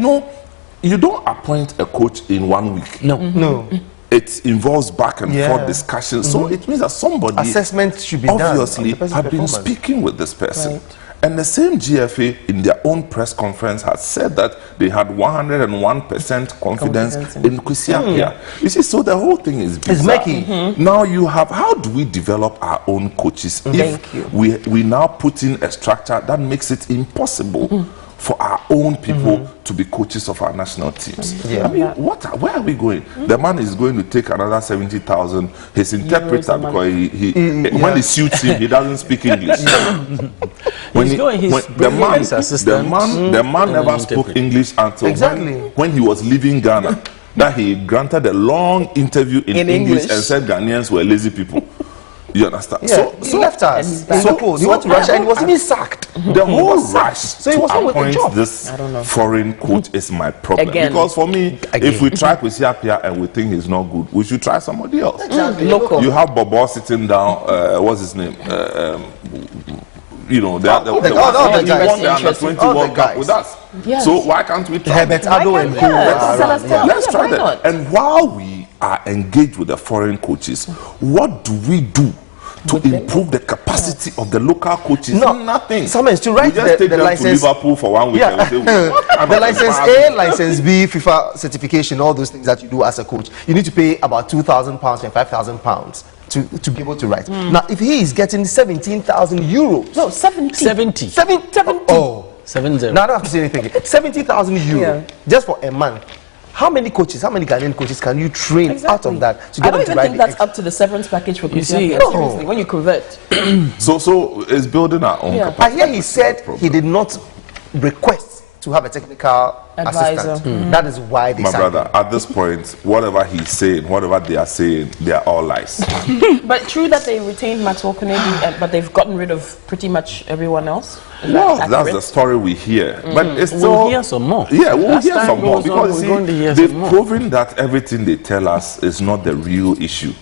you don't appoint a coach in 1 week. No. It involves back and forth discussions. So it means that somebody assessment should be obviously done had been speaking with this person. And the same GFA in their own press conference had said that they had 101% confidence in Kwesi Appiah. You see, so the whole thing is bizarre. It's making. Now you have, how do we develop our own coaches if we now put in a structure that makes it impossible for our own people to be coaches of our national teams? I mean, where are we going? The man is going to take another 70,000. His interpreter, because when he suits him, he doesn't speak English. The man never spoke English until when he was leaving Ghana. That he granted a long interview in English and said Ghanaians were lazy people. You understand? So he left us. He went to Russia and he was even sacked. The whole rush to appoint this foreign coach is my problem. Because for me, if we try Kwesi Appiah and we think he's not good, we should try somebody else. Local. You have Bobo sitting down. What's his name? The won the Under-20 World Cup with us. Yes. So why can't we try? Herbert Ado and Let's try that. And while we are engaged with the foreign coaches, what do we do to improve the capacity of the local coaches? Nothing. Someone's to write we just take the them license to Liverpool for 1 week. And we say, the license A, license B, FIFA certification, all those things that you do as a coach. You need to pay about £2,000 and £5,000 to be able to write. Now, if he is getting 17,000 euros, no, 70. Oh, 70. now I don't have to say anything. 70,000 euros just for a month. How many coaches, how many Ghanaian coaches can you train out of that to get them to I don't even ride think the that's up to the severance package for You see, seriously, when you convert. So it's building our own capacity. I hear he said he did not request to have a technical advisor. assistant. That is why they My signed brother, at this point, whatever he's saying, whatever they are saying, they are all lies. But true that they retained Maxwell Kennedy, but they've gotten rid of pretty much everyone else. Well, that's the story we hear. But it's still, we'll hear some more. Yeah, we'll As hear time some more goes on, because we're going to hear they've some more. proven that everything they tell us is not the real issue.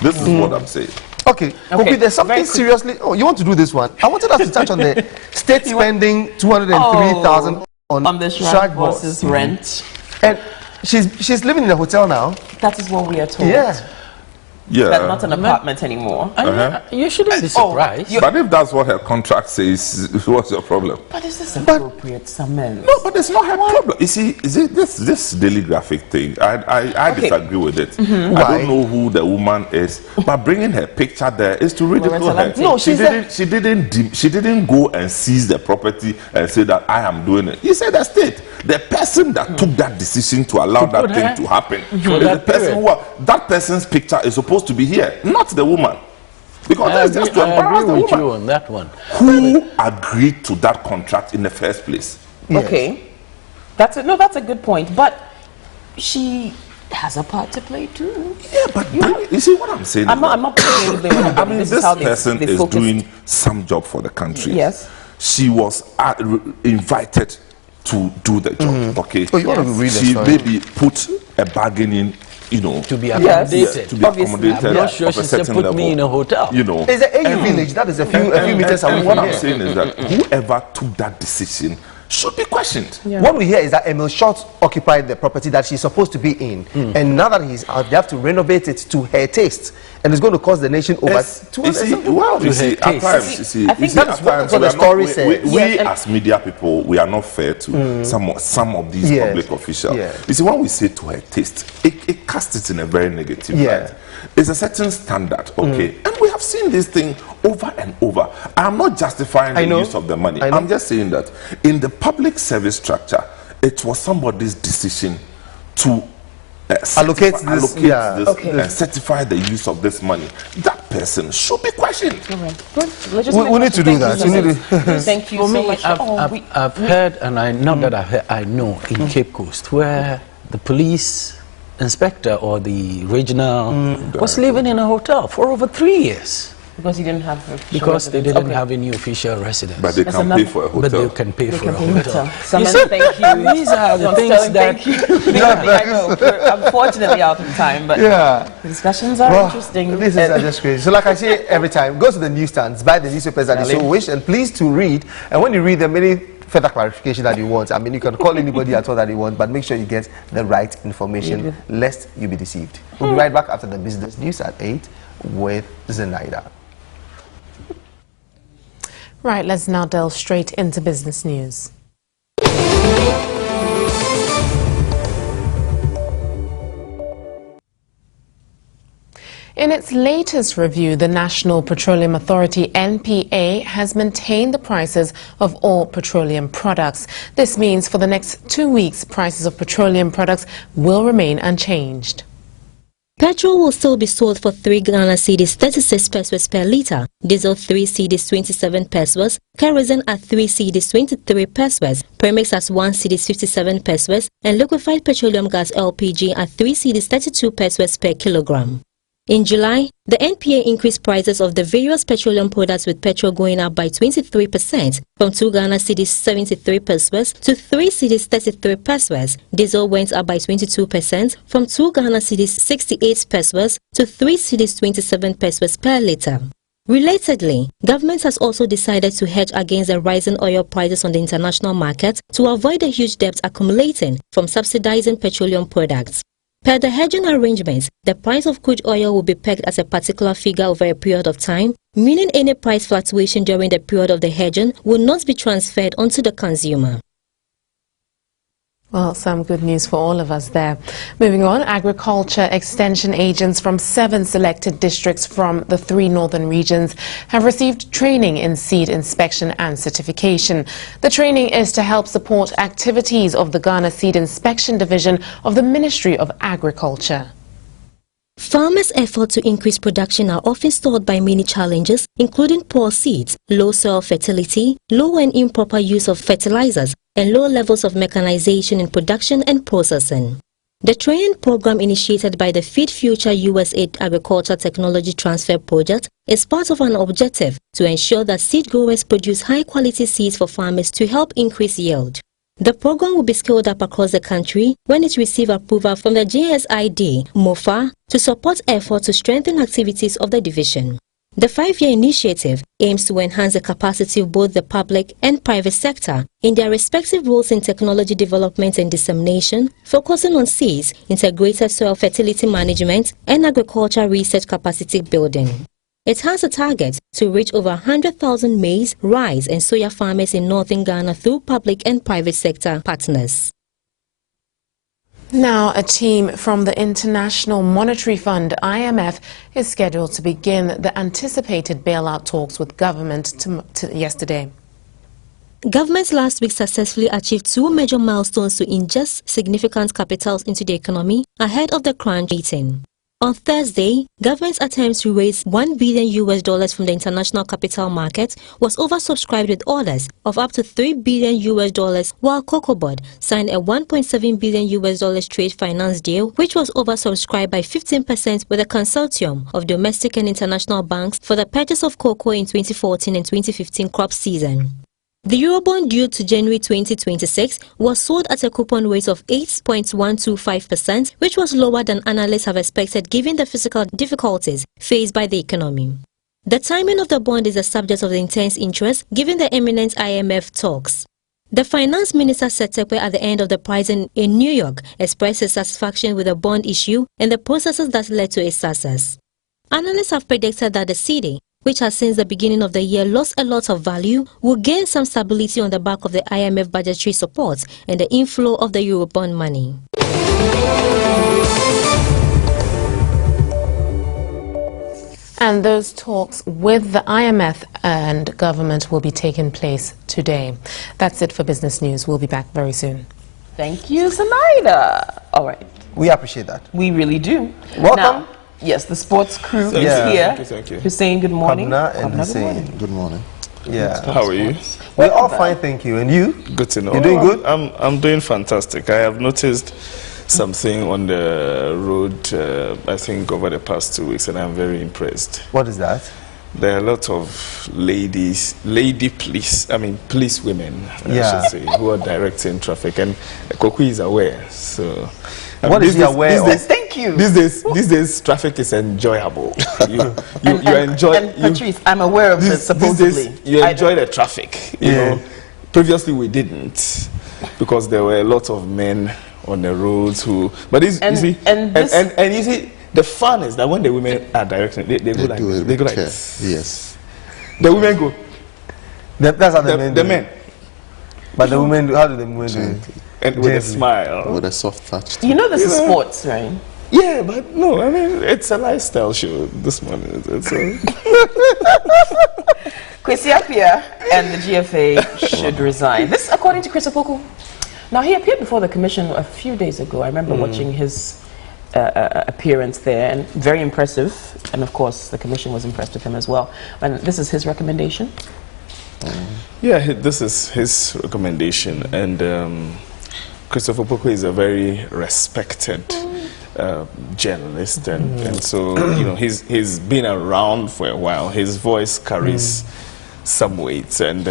This is what I'm saying. Okay, Kopi, there's something seriously. Oh, you want to do this one? I wanted us to touch on the state spending 203,000 on the strike boss's rent. And she's living in a hotel now. That is what we are told. Yeah. Yeah. That's not an apartment anymore. You shouldn't be surprised. But if that's what her contract says, what's your problem? But is this appropriate, Samuel? No, but it's not her problem. You see, this daily graphic thing, I disagree with it. I don't know who the woman is, but bringing her picture there is to ridicule her. No, she didn't go and seize the property and say that I am doing it. He said the state, the person that took that decision to allow that thing to happen, is the person that person's picture is supposed to be here, not the woman. Because that's just to embarrass the woman. You on that one. Who agreed to that contract in the first place? Yes. Okay, that's a good point. But she has a part to play too. Yeah, but you see what I'm saying? I'm not putting anything on anybody. I mean, this person is doing some job for the country. Yes. She was invited to do the job. Okay. Oh, you want to read the She story? maybe put a bargain in, you know, to be accommodated. to be accommodated. I'm not sure of she a said certain put level. me in a hotel. You know, It's the AU village. That is a few meters away. what I'm saying is that whoever took that decision should be questioned. What we hear is that Emil Short occupied the property that she's supposed to be in, and now that he's out, they have to renovate it to her taste, and it's going to cost the nation over. You see, well, you see, at times, I think that's what the story says. We as media people, we are not fair to some of these public officials. You see, when we say to her taste, it casts it in a very negative light. It's a certain standard, okay? And we have seen this thing over and over. I'm not justifying the use of the money. I'm just saying that in the public service structure, it was somebody's decision to allocate this and certify the use of this money. That person should be questioned. We need to do that. Thank you so much. I've heard, and I know that I know in Cape Coast, where the police inspector or the regional was living in a hotel for over 3 years. Because he didn't have they didn't have any official residence. But they can pay for a hotel. But they can pay for a hotel. Thank you. These are the things that... I know. We're unfortunately out of time, but discussions are interesting. This is just crazy. So like I say every time, go to the newsstands, buy the newspapers that you so wish, and please to read. And when you read them, any further clarification that you want, I mean, you can call anybody at all that you want, but make sure you get the right information, lest you be deceived. We'll be right back after the business news at 8 with Zenaida. Right, let's now delve straight into business news. In its latest review, the National Petroleum Authority, NPA, has maintained the prices of all petroleum products. This means for the next 2 weeks, prices of petroleum products will remain unchanged. Petrol will still be sold for 3 Ghana cedis 36 pesos per litre, diesel 3 cedis 27 pesos, kerosene at 3 cedis 23 pesos, premix at 1 cedis 57 pesos, and liquefied petroleum gas LPG at 3 cedis 32 pesos per kilogram. In July, the NPA increased prices of the various petroleum products, with petrol going up by 23% from 2 Ghana cedis 73 pesos to 3 cedis 33 pesos. Diesel went up by 22% from 2 Ghana cedis 68 pesos to 3 cedis 27 pesos per litre. Relatedly, government has also decided to hedge against the rising oil prices on the international market to avoid the huge debt accumulating from subsidizing petroleum products. Per the hedging arrangements, the price of crude oil will be pegged as a particular figure over a period of time, meaning any price fluctuation during the period of the hedging will not be transferred onto the consumer. Well, some good news for all of us there. Moving on, agriculture extension agents from 7 selected districts from the 3 northern regions have received training in seed inspection and certification. The training is to help support activities of the Ghana Seed Inspection Division of the Ministry of Agriculture. Farmers' efforts to increase production are often stalled by many challenges, including poor seeds, low soil fertility, low and improper use of fertilizers, and low levels of mechanization in production and processing. The training program initiated by the Feed Future USAID Agriculture Technology Transfer Project is part of an objective to ensure that seed growers produce high-quality seeds for farmers to help increase yield. The program will be scaled up across the country when it receives approval from the JSID, MOFA, to support efforts to strengthen activities of the division. The 5-year initiative aims to enhance the capacity of both the public and private sector in their respective roles in technology development and dissemination, focusing on seeds, integrated soil fertility management, and agricultural research capacity building. It has a target to reach over 100,000 maize, rice, and soya farmers in northern Ghana through public and private sector partners. Now, a team from the International Monetary Fund, IMF, is scheduled to begin the anticipated bailout talks with government yesterday. Governments last week successfully achieved 2 major milestones to inject significant capitals into the economy ahead of the crunch meeting. On Thursday, government's attempts to raise $1 billion from the international capital market was oversubscribed with orders of up to $3 billion, while COCOBOD signed a $1.7 billion trade finance deal, which was oversubscribed by 15% with a consortium of domestic and international banks for the purchase of cocoa in 2014 and 2015 crop season. The Eurobond due to January 2026 was sold at a coupon rate of 8.125%, which was lower than analysts have expected given the physical difficulties faced by the economy. The timing of the bond is a subject of intense interest given the imminent IMF talks. The finance minister Setekwe at the end of the pricing in New York expressed his satisfaction with the bond issue and the processes that led to its success. Analysts have predicted that the cedi, which has since the beginning of the year lost a lot of value, will gain some stability on the back of the IMF budgetary support and the inflow of the Eurobond money. And those talks with the IMF and government will be taking place today. That's it for Business News. We'll be back very soon. Thank you, Zenaida. All right. We appreciate that. We really do. Welcome. Now, yes, the sports crew is here. Thank you. Hussein, good morning. And Hussein. Good morning. Yeah. How are you? We're all fine, thank you. And you? Good to know. You're doing good? I'm doing fantastic. I have noticed something on the road, I think, over the past 2 weeks, and I'm very impressed. What is that? There are a lot of police women, I should say, who are directing traffic, and Koku is aware. So, what is he aware of? Thank you. These days, traffic is enjoyable. You enjoy. And Patrice, I'm aware of this. Supposedly, you enjoy the traffic. You know, previously we didn't, because there were a lot of men on the roads who. But you see, the fun is that when the women are directing, they go like this. They go like this. Yes. The women go. That's how the men do. The men. But the women, how do the women do it? And with a smile. With a soft touch. You know this is sports, right? Yeah, but no, I mean, it's a lifestyle show this morning. Kwesi Appiah and the GFA should resign. This, according to Chris Opoku. Now, he appeared before the commission a few days ago. I remember watching his appearance there, and very impressive. And of course, the commission was impressed with him as well. And this is his recommendation? Yeah, this is his recommendation. And Christopher Opoku is a very respected journalist, and so you know he's been around for a while. His voice carries some weight, and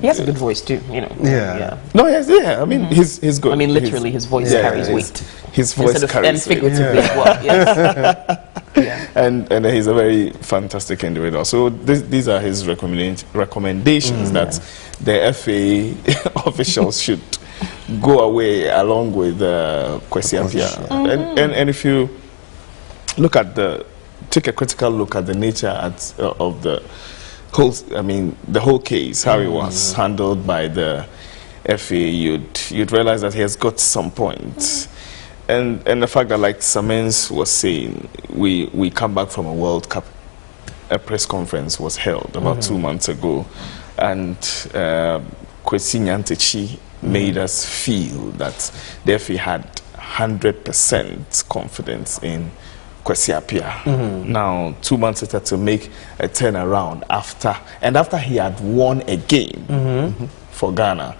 he has a good voice too. You know. Yeah. No, yes, yeah. I mean, he's good. I mean, literally, his voice carries weight. His voice carries weight. And figuratively as well. Yes. And he's a very fantastic individual. So these are his recommendations that the FA officials should go away along with Kwesi Appiah. And if you look at take a critical look at the nature of the whole, the whole case, how it was handled by the FA, you'd realize that he has got some points. And the fact that, like Samens was saying, we come back from a World Cup, a press conference was held about 2 months ago, and Kwesi Nyantakyi made us feel that the FA had 100% confidence in Kwesi Appiah. Now, 2 months later, to make a turnaround after he had won a game for Ghana,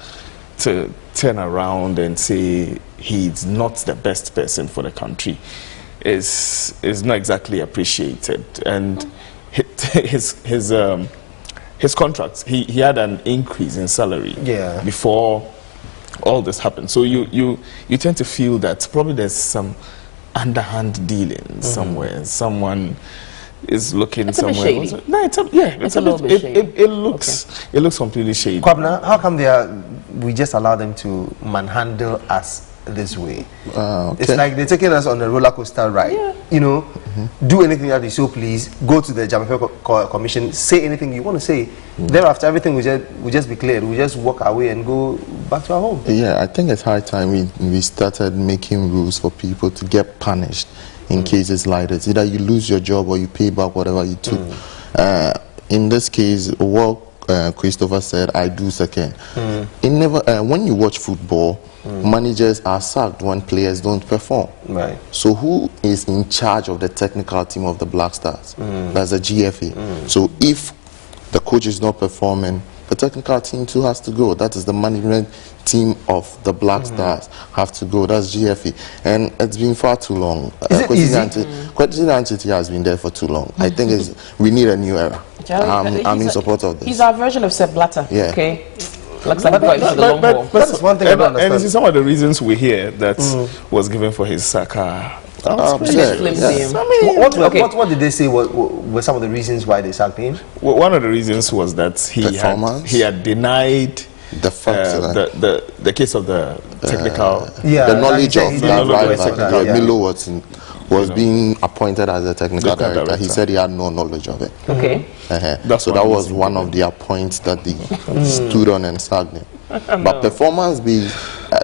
to turn around and say he's not the best person for the country is not exactly appreciated. And his contracts, he had an increase in salary before all this happened. So you tend to feel that probably there's some underhand dealing somewhere. Someone is looking somewhere. Shady. No, it's a little bit shady. It looks completely shady. Kwabna, how come we just allow them to manhandle us this way? It's like they're taking us on a roller coaster ride. You know, do anything that you so please. Go to the Jamaica Commission, say anything you want to say. Thereafter, everything will just be cleared. We just walk away and go back to our home. Yeah, I think it's high time we started making rules for people to get punished in cases like this. Either you lose your job or you pay back whatever you took. In this case, what Christopher said, I do second. It never. When you watch football, managers are sacked when players don't perform. Right. So who is in charge of the technical team of the Black Stars? That's the GFA. So if the coach is not performing, the technical team too has to go. That is the management team of the Black Stars have to go. That's GFA. And it's been far too long. Is it easy? Kwesi has been there for too long. I think we need a new era. I'm in support of this. He's our version of Sepp Blatter. Yeah. Okay. Looks like for the long haul. That's one thing I don't understand. And this is some of the reasons we hear that was given for his sack. What did they say were some of the reasons why they sacked him? Well, one of the reasons was that he had denied the case of the technical, the knowledge of that Milo was being appointed as a technical director. He said he had no knowledge of it. Okay. So that was one of their points that they stood on and sacked him. But performance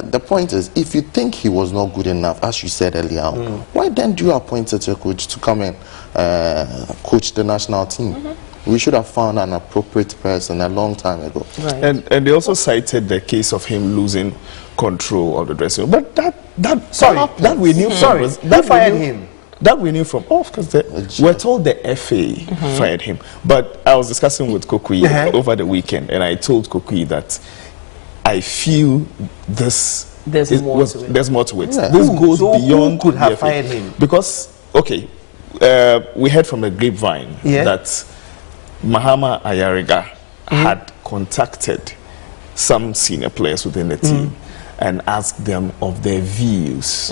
the point is, if you think he was not good enough, as you said earlier, why then do you appoint such a coach to come and coach the national team? We should have found an appropriate person a long time ago. Right. And they also cited the case of him losing control of the dressing room. But that we knew from. Who fired him? That we knew from. Oh, because we're told the FA fired him. But I was discussing with Kokui over the weekend, and I told Kokui that I feel there's more to it. There's more to it. This goes beyond. Who could have fired him? Because we heard from the grapevine that Mahama Ayariga had contacted some senior players within the team and asked them of their views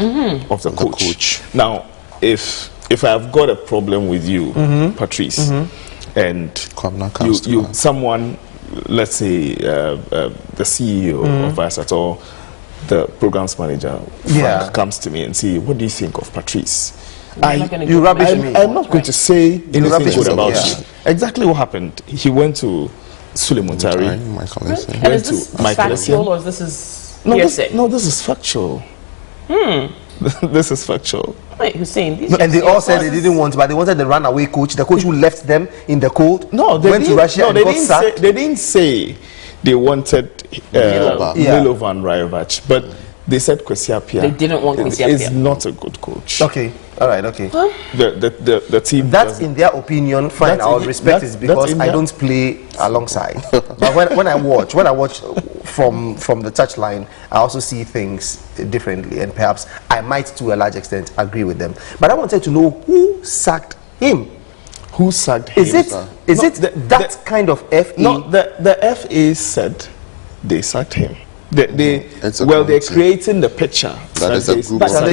of the coach. Now, if I've got a problem with you, Patrice, and someone, let's say the CEO of Viasat or the programs manager comes to me and say, what do you think of Patrice? You rubbish me. I'm not going to say anything good about you. Exactly what happened. He went to Suleimantari. And is this factual or is this hearsay? No, this is factual. This is factual. Wait, Hussein, and they all said they didn't want, but they wanted the runaway coach, the coach who left them in the cold. No, they went to Russia and got sacked. They didn't say they wanted Milo Van Rajovac, but they said Kwesi Appiah. They didn't want Kwesi Appiah. Is not a good coach. Okay, all right, okay. Huh? The team. That's in their opinion. Fine, I would respect it because I don't play alongside. But when I watch from the touchline, I also see things differently, and perhaps I might, to a large extent, agree with them. But I wanted to know who sacked him. Who sacked him? Is it that kind of FA? No, the FA said they sacked him. They're creating the picture. They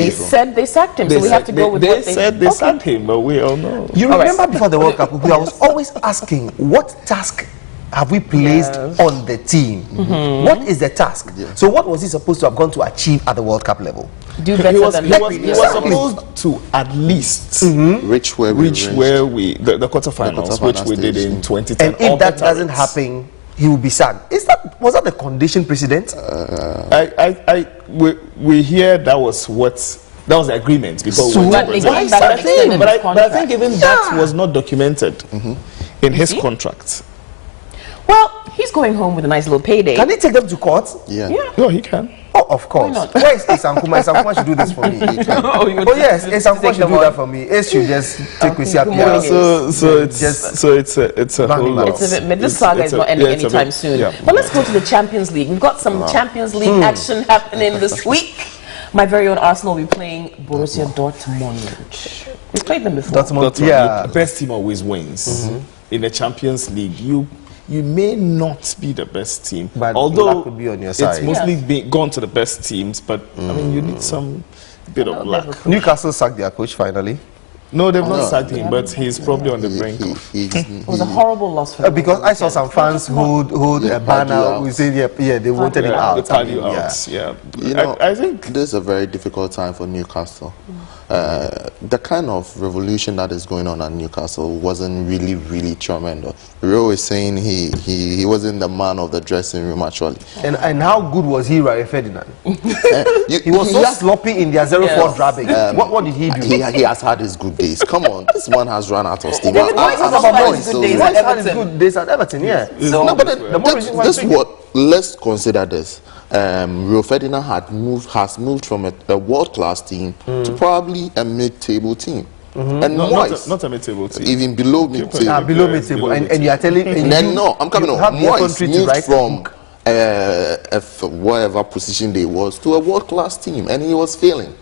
said they sacked him, so we have to go with what they said. They sacked him, but we all know. You remember before the World Cup, I was always asking, what task have we placed on the team? What is the task? So what was he supposed to have gone to achieve at the World Cup level? Do better than that. He was supposed to at least reach the quarterfinals, which we did in 2010. And if that doesn't happen, he will be sacked. Was that the condition precedent? We hear that was the agreement before So we went but to why is that thing? but I think even that was not documented in his contract. Well, he's going home with a nice little payday. Can he take them to court? Yeah. No, he can. Oh, of course. Where is Esankuma? Esankuma should do this for me. Oh yes, Esankuma should do that for me. It should just take Kwesi Appiah. It's a whole lot. This saga is not ending anytime soon. Yeah. But let's go to the Champions League. We've got some Champions League action happening this week. My very own Arsenal will be playing Borussia Dortmund. We've played them before. Dortmund, yeah. Best team always wins. In the Champions League, you may not be the best team, but although luck would be on your side. It's mostly gone to the best teams, but I mean, you need some bit of luck. Newcastle sacked their coach finally. No, they've not sacked him, but he's probably on the brink of. It was a horrible loss for them. Because I saw some fans hold a banner who said, yeah, they wanted him out. They party you out, yeah. You know, I think this is a very difficult time for Newcastle. The kind of revolution that is going on at Newcastle wasn't really tremendous. Rio is saying he wasn't the man of the dressing room actually. And how good was he, Rio Ferdinand? He was so sloppy in their 0-4 drabbing. What did he do? He has had his good days. Come on, this man has run out of steam. David Moyes had his good days at Everton, yeah. No, but let's consider this. Rio Ferdinand has moved from a world-class team to probably a mid-table team. And Moyes, not a mid-table team, even below mid-table. Below mid-table, and you are telling me. No, I'm coming on. Moyes moved from whatever position they was to a world-class team, and he was failing.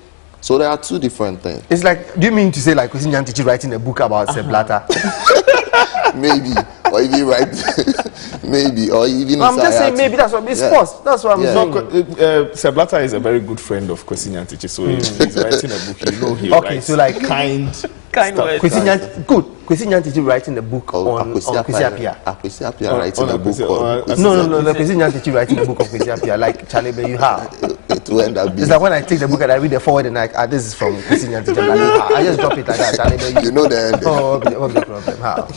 So there are two different things. It's like, do you mean to say like Kwesi Nyantakyi writing a book about Sepp Blatter? Maybe, or even maybe, or even. I'm just saying maybe that's what it's sports. That's what I'm saying. Sepp Blatter is a very good friend of Kwesi Nyantakyi, so he's writing a book. You know, he writes so like kind words. Kwesi Nyantakyi writing a book on Kwesi Appiah. Kwesi Appiah writing a book on. No. Kwesi Nyantakyi writing a book on Kwesi Appiah. Like Charlie, you have. It will end up being. It's like when I take the book and I read the forward and like, this is from Kwesi Nyantakyi. I just drop it like that, Charlie. You know the end. Oh, what's the problem? How?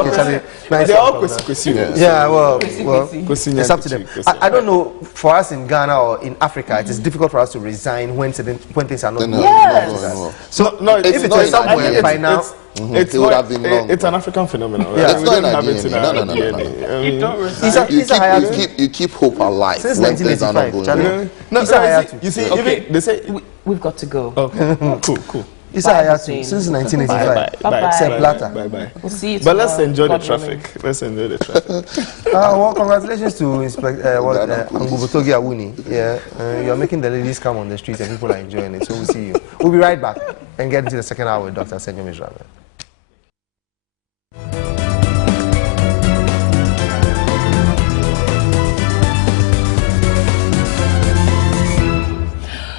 Okay, Charlie. Nice. They're all Kwesi. Yeah, well, it's up to them. I don't know. For us in Ghana or in Africa, it is difficult for us to resign when things are not going. No. So if it's somewhere by now. It's an African phenomenon. Yeah. We don't have it in our DNA. You keep hope alive. Since 1985, you see, they say we've got to go. Okay, cool. Issa Hayatou, since 1985. Bye. Sepp Blatter. Bye. We'll see you but tomorrow. let's enjoy the traffic. Well, congratulations to Ngubutogi Awuni. Yeah, you're making the ladies come on the streets and people are enjoying it. So we'll see you. We'll be right back and get into the second hour with Dr. Senyo Mizrabe.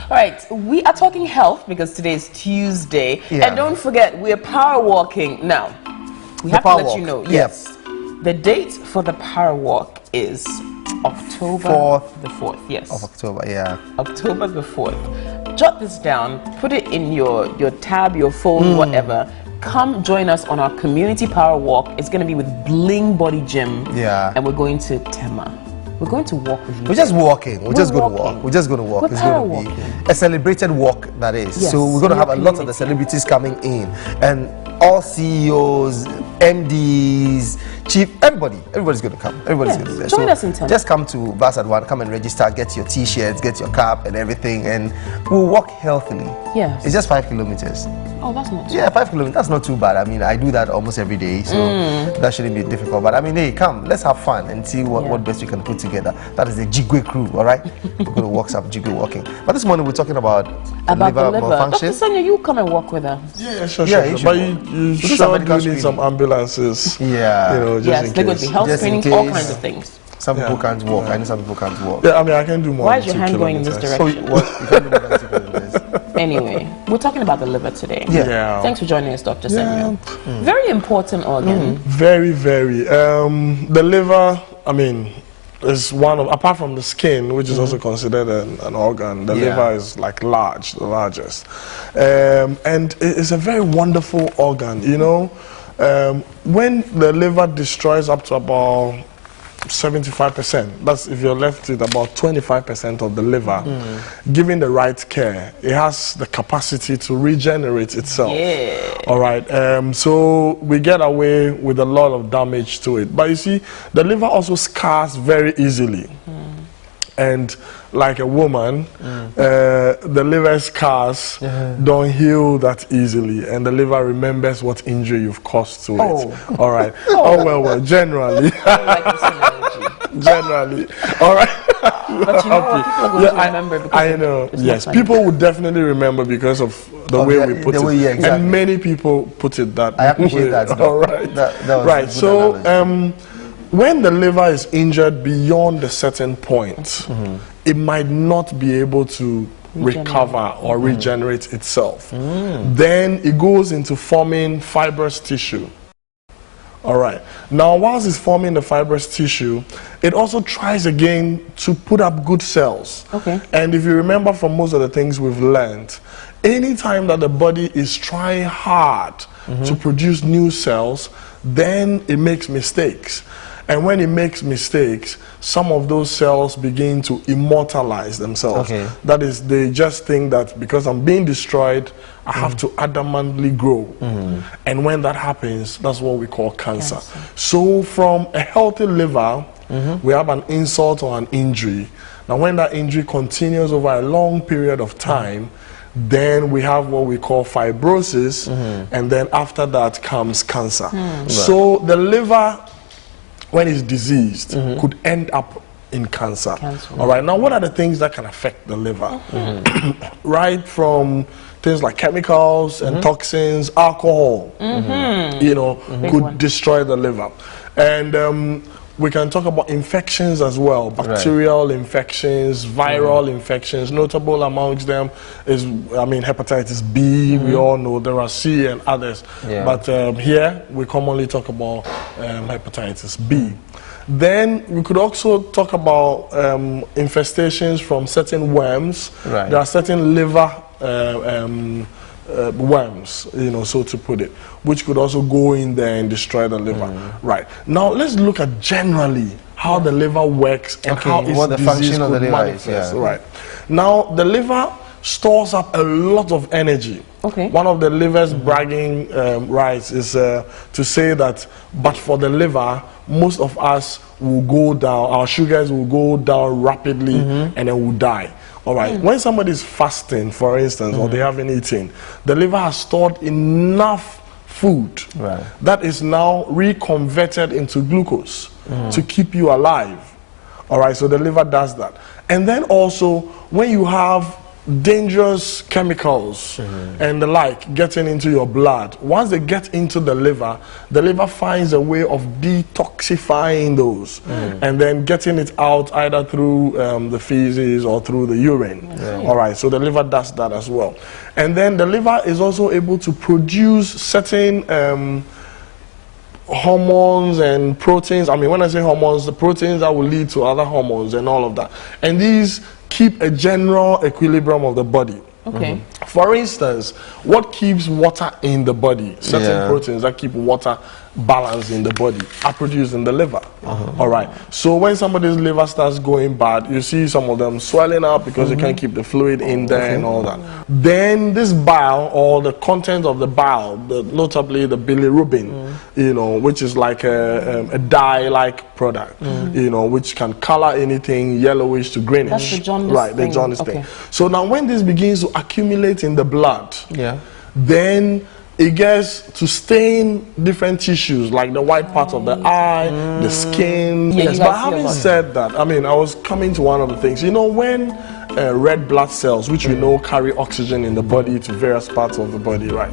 All right, we are talking health because today is Tuesday. Yeah. And don't forget, we are power walking. Now, we have to let you know, yes, the date for the power walk is October the 4th. Yes. Of October, yeah. October the 4th. Jot this down, put it in your tab, your phone, whatever. Come join us on our community power walk. It's going to be with Bling Body Gym. Yeah. And we're going to Tema. We're going to walk with you. We're just walking. We're just going to walk. We're just going to walk. It's going to be a celebrated walk, that is. Yes. So we're going to have a lot of the celebrities coming in. And all CEOs, MDs, chief, everybody's going to come. Everybody's going to be there. Join us in Tema. Just come to Viasat 1, come and register, get your T-shirts, get your cap and everything, and we'll walk healthily. Yes. It's just 5 kilometers. Oh, that's not too 5 kilometers. That's not too bad. I mean, I do that almost every day, so that shouldn't be difficult. But I mean, hey, come, let's have fun and see what best we can put together. That is the Jigwe crew, all right? We're going to walk some Jigwe walking. But this morning we're talking about the liver malfunction. Dr. Senyo, you come and walk with us. Yeah, sure. But you sure do need some ambulances. Yeah. You know, just in they're going to case. be health screenings, all kinds of things. Some people can't walk. I know some people can't walk. Yeah, I mean, I can do more. Why than is your 2 hand going in this kilometers. direction? You can't do more than 2 kilometers. Anyway, we're talking about the liver today. Yeah. Thanks for joining us, Dr. Senyo. Very important organ. Very. The liver, I mean, is one of, apart from the skin, which is also considered an organ, the liver is like the largest. And it's a very wonderful organ, you know. When the liver destroys up to about 75%. That's if you're left with about 25% of the liver. Given the right care, it has the capacity to regenerate itself. Yeah. All right. So we get away with a lot of damage to it. But you see, the liver also scars very easily. And like a woman, the liver scars don't heal that easily, and the liver remembers what injury you've caused to it. All right. Well, generally. Generally. All right. But you know what? People are going to remember because I know. Yes, people would definitely remember because of the way we put it. Exactly. And many people put it that way. I appreciate that. All right. That was right. a good So, analogy. when the liver is injured beyond a certain point, it might not be able to recover or regenerate itself. Then it goes into forming fibrous tissue. All right. Now, whilst it's forming the fibrous tissue, it also tries again to put up good cells. Okay. And if you remember from most of the things we've learned, anytime that the body is trying hard to produce new cells, then it makes mistakes. And when it makes mistakes, some of those cells begin to immortalize themselves. Okay. That is, they just think that because I'm being destroyed, I have to adamantly grow. And when that happens, that's what we call cancer. So from a healthy liver, we have an insult or an injury. Now when that injury continues over a long period of time, then we have what we call fibrosis, and then after that comes cancer. So the liver, when it's diseased, could end up in cancer. All right. Now, what are the things that can affect the liver? Right from things like chemicals and toxins, alcohol, you know, could destroy the liver. And we can talk about infections as well, bacterial infections, viral infections. Notable amongst them is, hepatitis B. We all know there are C and others. But here, we commonly talk about hepatitis B. Then we could also talk about infestations from certain worms. There are certain liver worms, you know, so to put it, which could also go in there and destroy the liver. Right. Now let's look at generally how the liver works and how its disease could manifest. Right. Now the liver stores up a lot of energy. One of the liver's bragging rights is to say that, but for the liver, most of us will go down, our sugars will go down rapidly and then will die. All right. When somebody is fasting, for instance, or they haven't eaten, the liver has stored enough food that is now reconverted into glucose to keep you alive. All right. So the liver does that. And then also, when you have dangerous chemicals and the like getting into your blood, once they get into the liver finds a way of detoxifying those and then getting it out either through the feces or through the urine. All right, so the liver does that as well. And then the liver is also able to produce certain hormones and proteins. I mean, when I say hormones, the proteins that will lead to other hormones and all of that. And these keep a general equilibrium of the body. For instance, what keeps water in the body, certain proteins that keep water balanced in the body, are produced in the liver. All right. So when somebody's liver starts going bad, you see some of them swelling up because they can't keep the fluid in there and all that. Then this bile, or the content of the bile, notably the bilirubin, you know, which is like a dye-like product, you know, which can color anything yellowish to greenish. That's the jaundice right, the jaundice thing. So now when this begins to accumulate in the blood, then it gets to stain different tissues, like the white part of the eye, the skin. But having said that, I mean, I was coming to one of the things. You know, when red blood cells, which we know carry oxygen in the body to various parts of the body, right?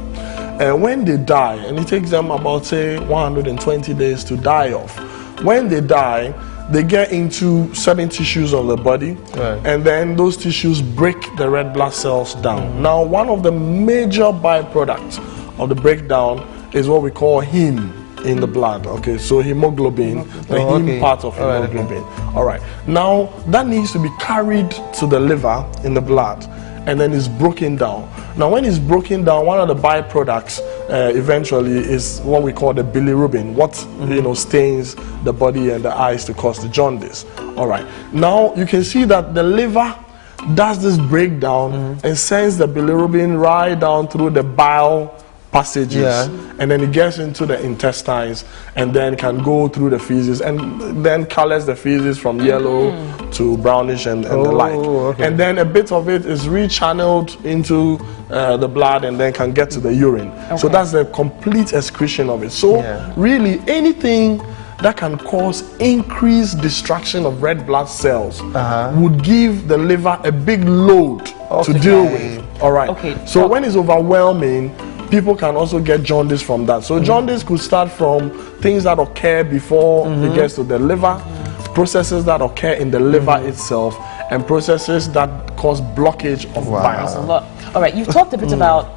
When they die, and it takes them about, say, 120 days to die off. When they die, they get into certain tissues of the body, and then those tissues break the red blood cells down. Now, one of the major byproducts of the breakdown is what we call heme in the blood. Okay, so hemoglobin, the heme part of hemoglobin. All right. Now that needs to be carried to the liver in the blood, and then it's broken down. Now, when it's broken down, one of the byproducts eventually is what we call the bilirubin, what stains the body and the eyes to cause the jaundice. All right. Now you can see that the liver does this breakdown and sends the bilirubin right down through the bile passages, and then it gets into the intestines and then can go through the feces and then colors the feces from yellow to brownish and the like. Okay. And then a bit of it is rechanneled into the blood and then can get to the urine. So that's the complete excretion of it. So really anything that can cause increased destruction of red blood cells would give the liver a big load to deal with. All right. So when it's overwhelming, people can also get jaundice from that. So jaundice could start from things that occur before it gets to the liver, processes that occur in the liver itself, and processes that cause blockage of bile. All right, you've talked a bit about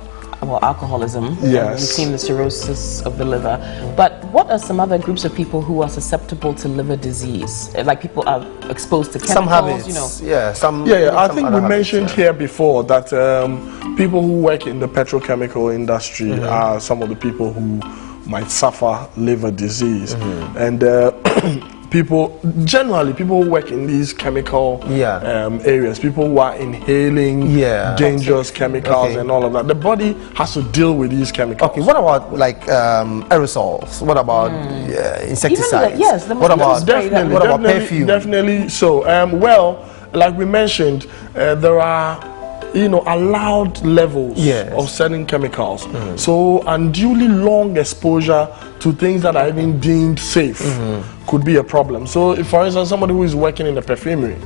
alcoholism. Yes. We've seen the cirrhosis of the liver. But what are some other groups of people who are susceptible to liver disease? Like people are exposed to chemicals, some habits, I think we mentioned here before that people who work in the petrochemical industry are some of the people who might suffer liver disease. And people who work in these chemical areas, people who are inhaling dangerous chemicals and all of that, the body has to deal with these chemicals. Okay, what about like aerosols? What about insecticides? What about perfume? Definitely so. Well, like we mentioned, there are allowed levels of certain chemicals. So unduly long exposure to things that are even deemed safe could be a problem. So if, for instance, somebody who is working in the perfumery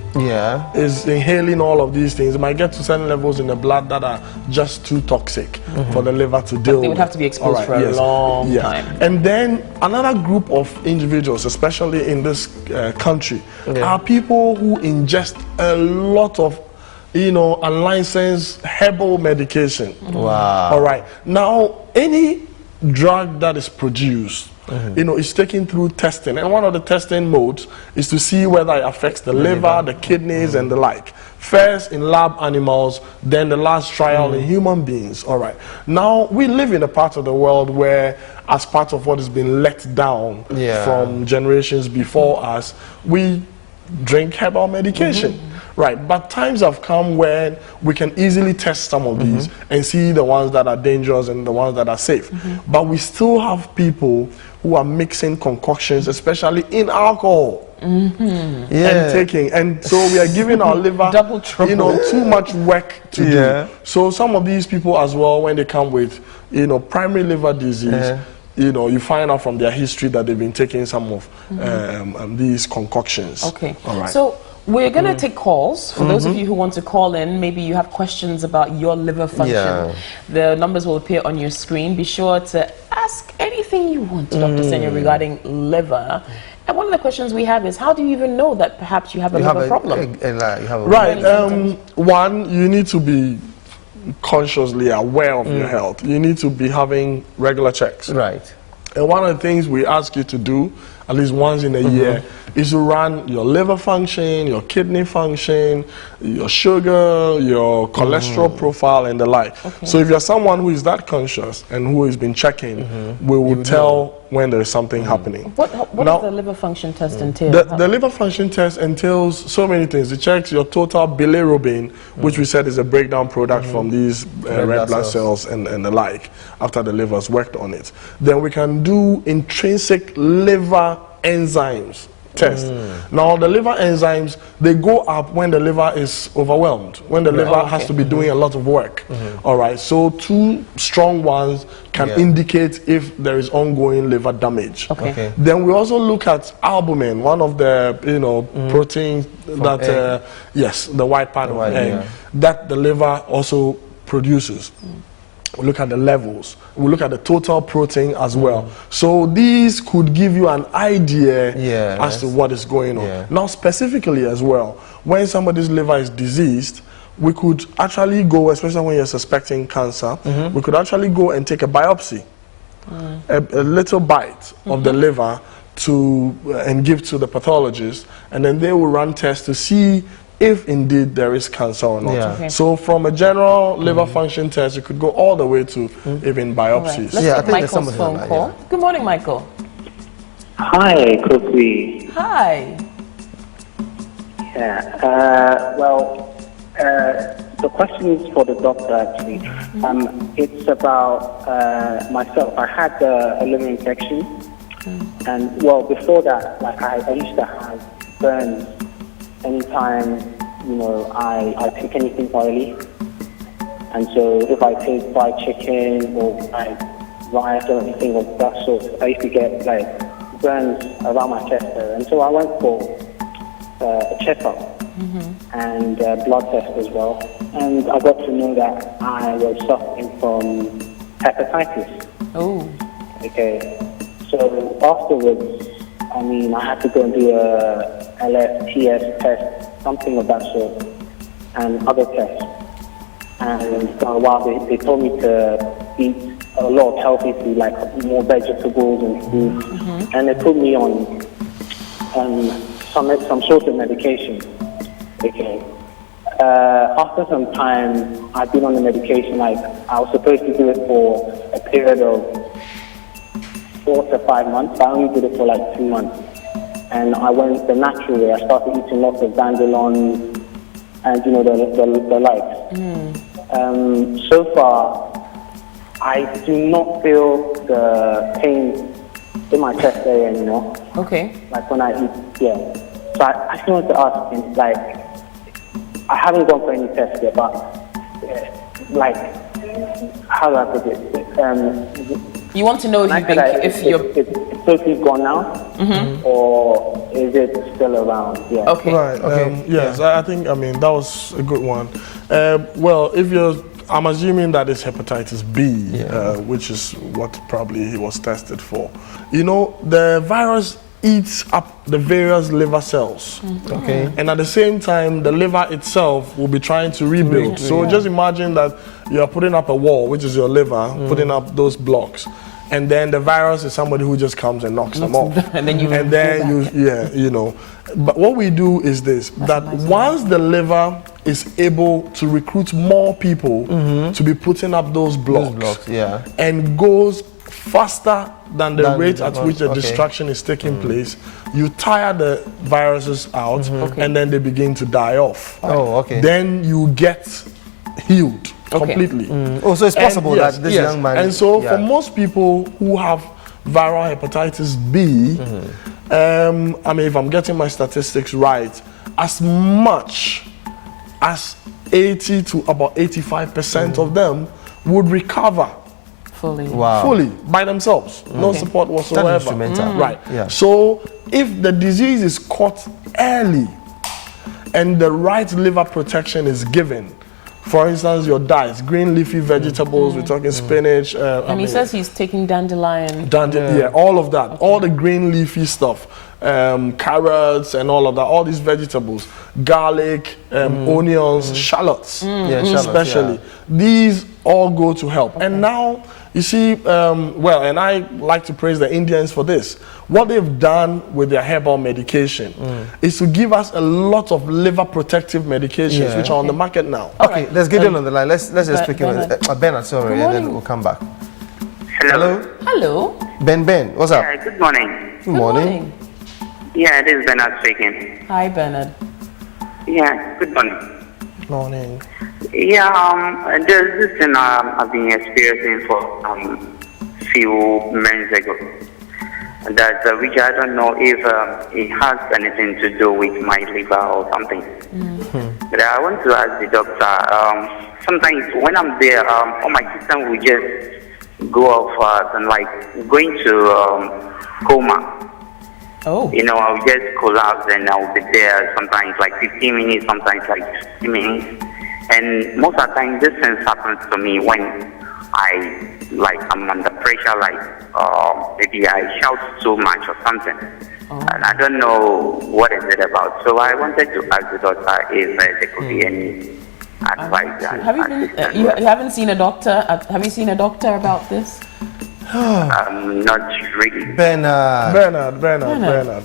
is inhaling all of these things, it might get to certain levels in the blood that are just too toxic for the liver to deal with. They would have to be exposed for a long time. And then another group of individuals, especially in this country, are people who ingest a lot of unlicensed herbal medication. Wow. All right. Now, any drug that is produced, is taken through testing. And one of the testing modes is to see whether it affects the liver, the kidneys, and the like. First in lab animals, then the last trial in human beings. All right. Now, we live in a part of the world where, as part of what has been let down from generations before us, we drink herbal medication. Right, but times have come when we can easily test some of these and see the ones that are dangerous and the ones that are safe. But we still have people who are mixing concoctions, especially in alcohol, and taking. And so we are giving our liver, too much work to do. So some of these people as well, when they come with, primary liver disease, you find out from their history that they've been taking some of these concoctions. Okay. All right. So we're going to take calls. For those of you who want to call in, maybe you have questions about your liver function. The numbers will appear on your screen. Be sure to ask anything you want to Dr. Senyo regarding liver. And one of the questions we have is, how do you even know that perhaps you have a liver problem? One, you need to be consciously aware of your health. You need to be having regular checks. Right. And one of the things we ask you to do, at least once in a year, is to run your liver function, your kidney function, your sugar, your cholesterol profile, and the like. So if you're someone who is that conscious and who has been checking, we will tell when there is something happening. What does the liver function test entail? The liver function test entails so many things. It checks your total bilirubin, which we said is a breakdown product from these red blood cells and the like, after the liver's worked on it. Then we can do intrinsic liver enzymes test. Now, the liver enzymes, they go up when the liver is overwhelmed, when the liver has to be doing a lot of work. All right, so two strong ones can indicate if there is ongoing liver damage. Then we also look at albumin, one of the proteins that the white part of egg that the liver also produces. We look at the levels. We look at the total protein as well. So these could give you an idea as to what is going on. Now, specifically as well, when somebody's liver is diseased, we could actually go, especially when you're suspecting cancer, we could actually go and take a biopsy, a little bite of the liver and give to the pathologist, and then they will run tests to see if indeed there is cancer or not. Yeah. Okay. So from a general liver function test, you could go all the way to even biopsies. Right. Let's take Michael's phone call. Good morning, Michael. Hi, Kofi. Hi. Yeah. The question is for the doctor, actually. It's about myself. I had a liver infection, and before that, like I used to have burns anytime, I take anything oily. And so if I take fried chicken or rice or anything of that sort, I used to get like burns around my chest there. And so I went for a checkup and blood test as well. And I got to know that I was suffering from hepatitis. Oh. Okay. So afterwards, I had to go and do a LFTS test, something of that sort, and other tests. And for a while, they told me to eat a lot of healthy food, like more vegetables and food. And they put me on some sort of medication. Okay. After some time, I've been on the medication. Like I was supposed to do it for a period of 4 to 5 months. I only did it for like 2 months. And I went the natural way. I started eating lots of dandelion and the likes. So far, I do not feel the pain in my chest area anymore. Okay. Like when I eat, yeah. So I just wanted to ask him, like, I haven't gone for any tests yet, but like, how do I put it? You want to know if it's totally gone now, or is it still around? Yeah. Okay. Right. Yes, I think, that was a good one. I'm assuming that it's hepatitis B, which is what probably he was tested for. The virus eats up the various liver cells. Okay. And at the same time, the liver itself will be trying to rebuild. So just imagine that you are putting up a wall, which is your liver, putting up those blocks. And then the virus is somebody who just comes and knocks them off. And then But what we do is this, that once the liver is able to recruit more people to be putting up those blocks, and goes faster than the rate at which the destruction is taking place, you tire the viruses out and then they begin to die off. Then you get healed completely. So it's possible that this young man... And so for most people who have viral hepatitis B, if I'm getting my statistics right, as much as 80 to about 85% of them would recover fully by themselves, no support whatsoever. Right. So if the disease is caught early and the right liver protection is given, for instance, your diets, green leafy vegetables, we're talking spinach. And he says he's taking dandelion. All of that, all the green leafy stuff, carrots and all of that, all these vegetables, garlic, onions, shallots, especially. These all go to help. And now, you see, and I like to praise the Indians for this. What they've done with their herbal medication is to give us a lot of liver protective medications, which are on the market now. Okay, let's get in on the line. Let's just speak with Bernard, sorry, and then we'll come back. Hello. Ben, what's up? Good morning. Good morning. Yeah, this is Bernard speaking. Hi, Bernard. Yeah, good morning. Morning. Yeah, there's this thing I've been experiencing for few months ago. That which I don't know if it has anything to do with my liver or something. But I want to ask the doctor. Sometimes when I'm there, all my system will just go off and like going to coma. Oh. I'll just collapse and I'll be there sometimes like 15 minutes, sometimes like 60 minutes. And most of the time this thing happens to me when I'm under pressure, maybe I shout too much or something. And I don't know what is it about. So I wanted to ask the doctor if there could be any advice. You haven't seen a doctor? Have you seen a doctor about this? Not really. Bernard.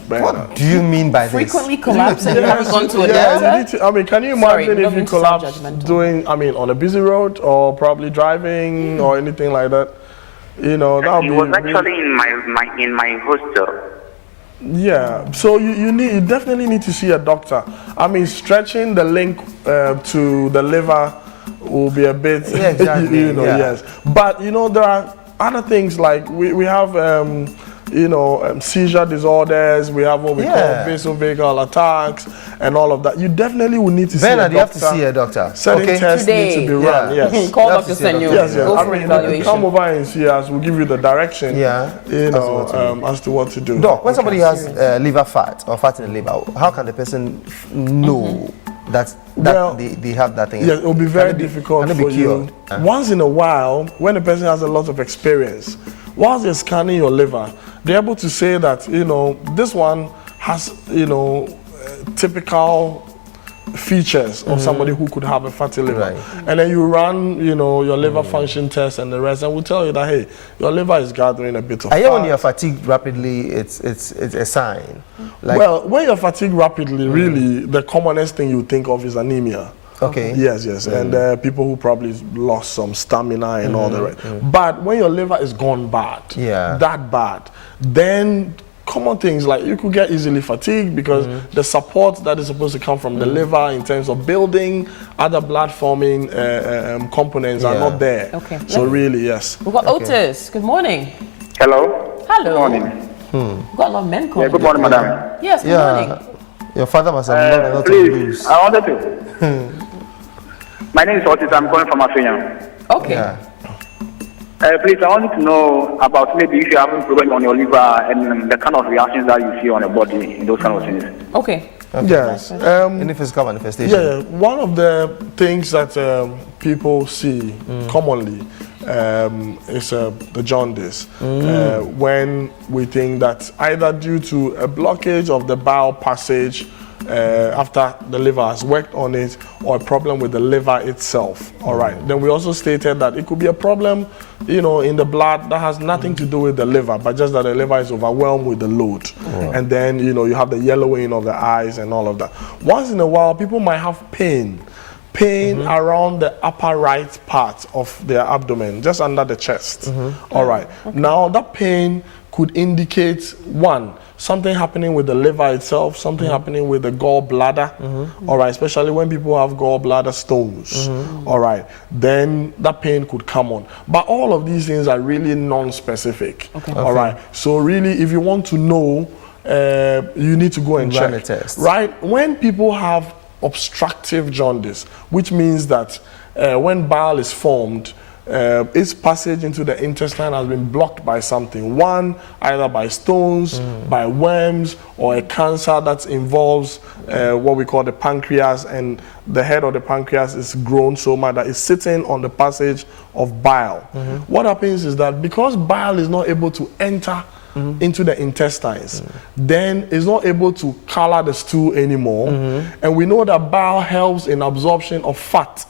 What do you mean by Frequently this? collapse and you haven't gone to a doctor? I mean, can you imagine if you collapse doing, on a busy road or probably driving or anything like that? You know, that would be. He was actually in my hostel. Yeah, so you definitely need to see a doctor. I mean, stretching the link to the liver will be a bit, yes. But there are other things like we have seizure disorders. We have what we call vasovagal attacks and all of that. You definitely will need to see a doctor. You have to see a doctor. Certain tests need to be run. Yes. Call Dr. Senyo. Yes. Go for evaluation. Come over and see us. We'll give you the direction. As to what to do. Doc, when somebody has liver fat or fat in the liver, how can the person know that they have that thing? Yes, it will be very difficult for you. Once in a while, when a person has a lot of experience, whilst they're scanning your liver, they're able to say that, this one has, typical features of somebody who could have a fatty liver. Right. And then you run, your liver function test and the rest, and we'll tell you that, hey, your liver is gathering a bit of fat. When you're fatigued rapidly, it's a sign. Well, when you're fatigued rapidly, really, the commonest thing you think of is anemia. Okay. Yes. And people who probably lost some stamina and all the rest. But when your liver is gone bad, that bad, then common things like you could get easily fatigued because the support that is supposed to come from the liver in terms of building other blood forming components are not there. Okay. So really, yes. We've got Otis. Good morning. Hello. Hello. Good morning. We've got a lot of men calling. Good morning, madam. Yes, good morning. Your father must have a lot of blues. I wanted to. My name is Otis. I'm calling from Africa. Okay. Please, I wanted to know about maybe if you have a problem on your liver and the kind of reactions that you see on your body and those kind of things. Okay. Yes. Any physical manifestation? Yeah. One of the things that people see commonly is the jaundice. When we think that either due to a blockage of the bile passage after the liver has worked on it, or a problem with the liver itself. All right. Then we also stated that it could be a problem, in the blood that has nothing to do with the liver, but just that the liver is overwhelmed with the load. And then, you have the yellowing of the eyes and all of that. Once in a while, people might have pain around the upper right part of their abdomen, just under the chest. All right. Now, that pain could indicate, one, something happening with the liver itself, something happening with the gallbladder, all right, especially when people have gallbladder stones, all right, then that pain could come on. But all of these things are really non-specific, all right. So really, if you want to know, you need to go and check. Run a test. Right? When people have obstructive jaundice, which means that when bile is formed, its passage into the intestine has been blocked by something. One, either by stones, by worms, or a cancer that involves what we call the pancreas, and the head of the pancreas is grown so much that it's sitting on the passage of bile. What happens is that because bile is not able to enter into the intestines, then it's not able to color the stool anymore. And we know that bile helps in absorption of fat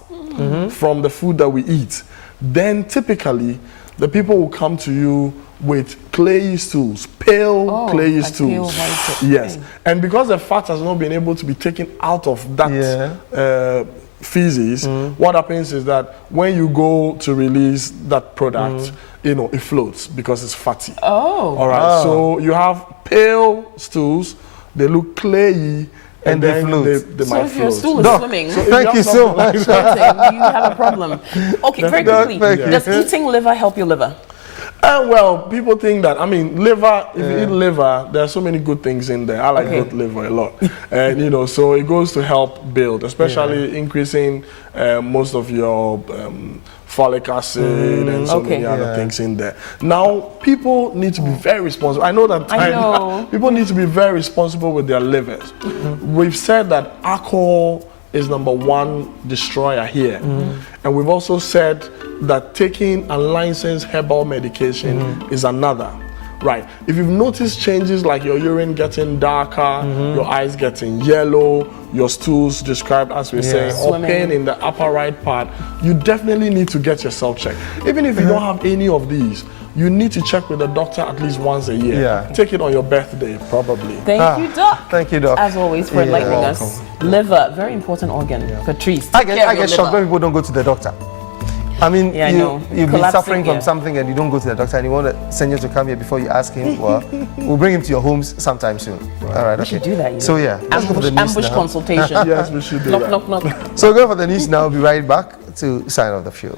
from the food that we eat. Then typically the people will come to you with clayey stools, pale clayey stools. Yes. And because the fat has not been able to be taken out of that feces, what happens is that when you go to release that product, it floats because it's fatty. All right. So you have pale stools, they look clayey, and then they might float. If your stool is swimming, thank you so much. you have a problem. Okay, very quickly. Does eating liver help your liver? Well, people think that, liver, if you eat liver, there are so many good things in there. I like goat liver a lot. And, so it goes to help build, especially increasing most of your folic acid and so many other things in there. Now, people need to be very responsible. I know that people need to be very responsible with their livers. We've said that alcohol is #1 destroyer here. And we've also said that taking unlicensed herbal medication is another. Right. If you've noticed changes like your urine getting darker, your eyes getting yellow, your stools described as we're saying, or pain in the upper right part, you definitely need to get yourself checked. Even if you don't have any of these, you need to check with the doctor at least once a year. Yeah. Take it on your birthday, probably. Thank you, Doc. Thank you, Doc. As always, for enlightening us. Liver, very important organ. Patrice, I get shocked when people don't go to the doctor. I mean, you've been suffering from something and you don't go to the doctor and you want to send you to come here before you ask him. Well, we'll bring him to your homes sometime soon. All right, we should do that. So yeah, let's go for the news ambush now. consultation. Yes, we should do that. Knock, knock. So we'll go for the news now. We'll be right back to sign off the show.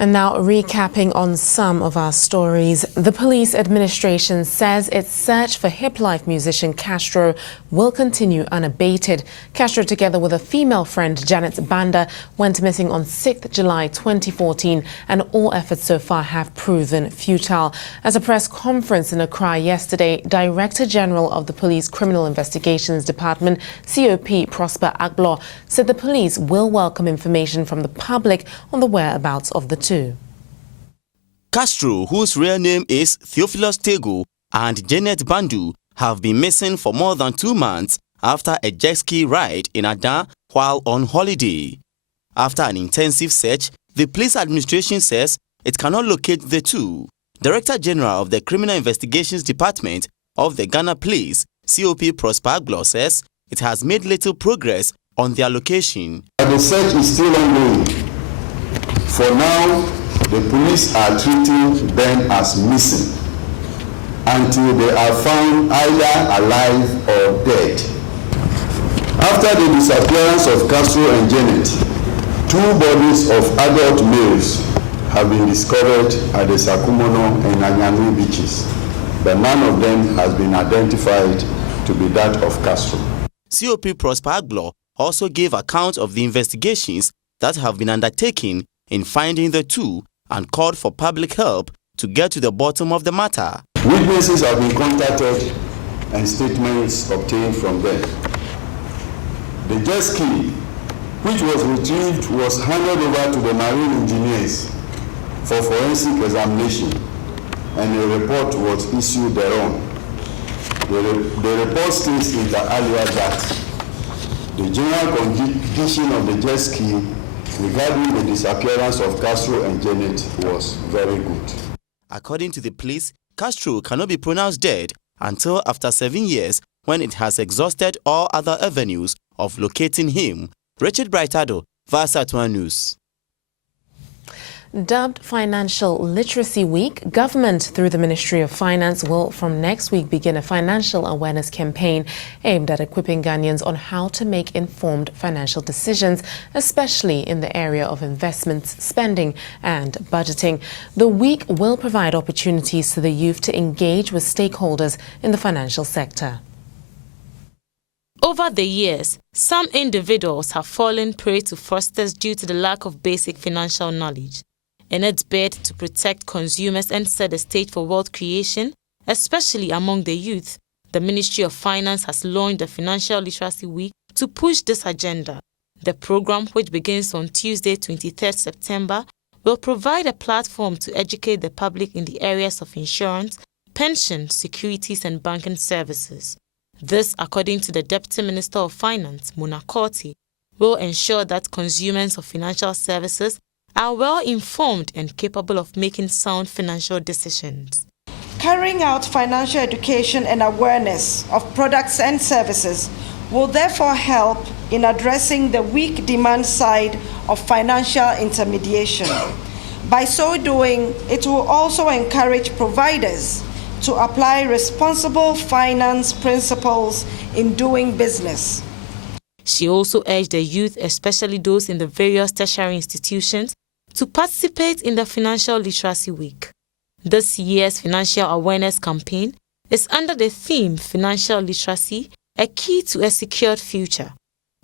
And now recapping on some of our stories. The police administration says its search for hip life musician Castro will continue unabated. Castro, together with a female friend, Janet Banda, went missing on 6th July 2014, and all efforts so far have proven futile. At a press conference in Accra yesterday, Director General of the Police Criminal Investigations Department, COP Prosper Agblor, said the police will welcome information from the public on the whereabouts of the two. Castro, whose real name is Theophilus Tego, and Janet Bandu have been missing for more than 2 months after a jet ski ride in Adan while on holiday. After an intensive search, the police administration says it cannot locate the two. Director General of the Criminal Investigations Department of the Ghana Police, COP Prosper Agblor, says it has made little progress on their location. The search is still ongoing. For now, the police are treating them as missing until they are found either alive or dead. After the disappearance of Castro and Janet, 2 bodies of adult males have been discovered at the Sakumono and Anyami beaches, but none of them has been identified to be that of Castro. COP Prosper Agblor also gave account of the investigations that have been undertaken in finding the two and called for public help to get to the bottom of the matter. Witnesses have been contacted and statements obtained from them. The jet ski, which was retrieved, was handed over to the marine engineers for forensic examination, and a report was issued thereon. The report states inter alia that the general condition of the jet ski regarding the disappearance of Castro and Janet was very good. According to the police, Castro cannot be pronounced dead until after 7 years, when it has exhausted all other avenues of locating him. Richard Brightado, Viasat News. Dubbed Financial Literacy Week, government through the Ministry of Finance will from next week begin a financial awareness campaign aimed at equipping Ghanaians on how to make informed financial decisions, especially in the area of investments, spending and budgeting. The week will provide opportunities to the youth to engage with stakeholders in the financial sector. Over the years, some individuals have fallen prey to fraudsters due to the lack of basic financial knowledge. In its bid to protect consumers and set the stage for wealth creation, especially among the youth, the Ministry of Finance has launched the Financial Literacy Week to push this agenda. The program, which begins on Tuesday, 23rd September, will provide a platform to educate the public in the areas of insurance, pension, securities and banking services. This, according to the Deputy Minister of Finance, Mona Korti, will ensure that consumers of financial services are well informed and capable of making sound financial decisions. Carrying out financial education and awareness of products and services will therefore help in addressing the weak demand side of financial intermediation. By so doing, it will also encourage providers to apply responsible finance principles in doing business. She also urged the youth, especially those in the various tertiary institutions, to participate in the Financial Literacy Week. This year's financial awareness campaign is under the theme Financial Literacy, a Key to a Secured Future.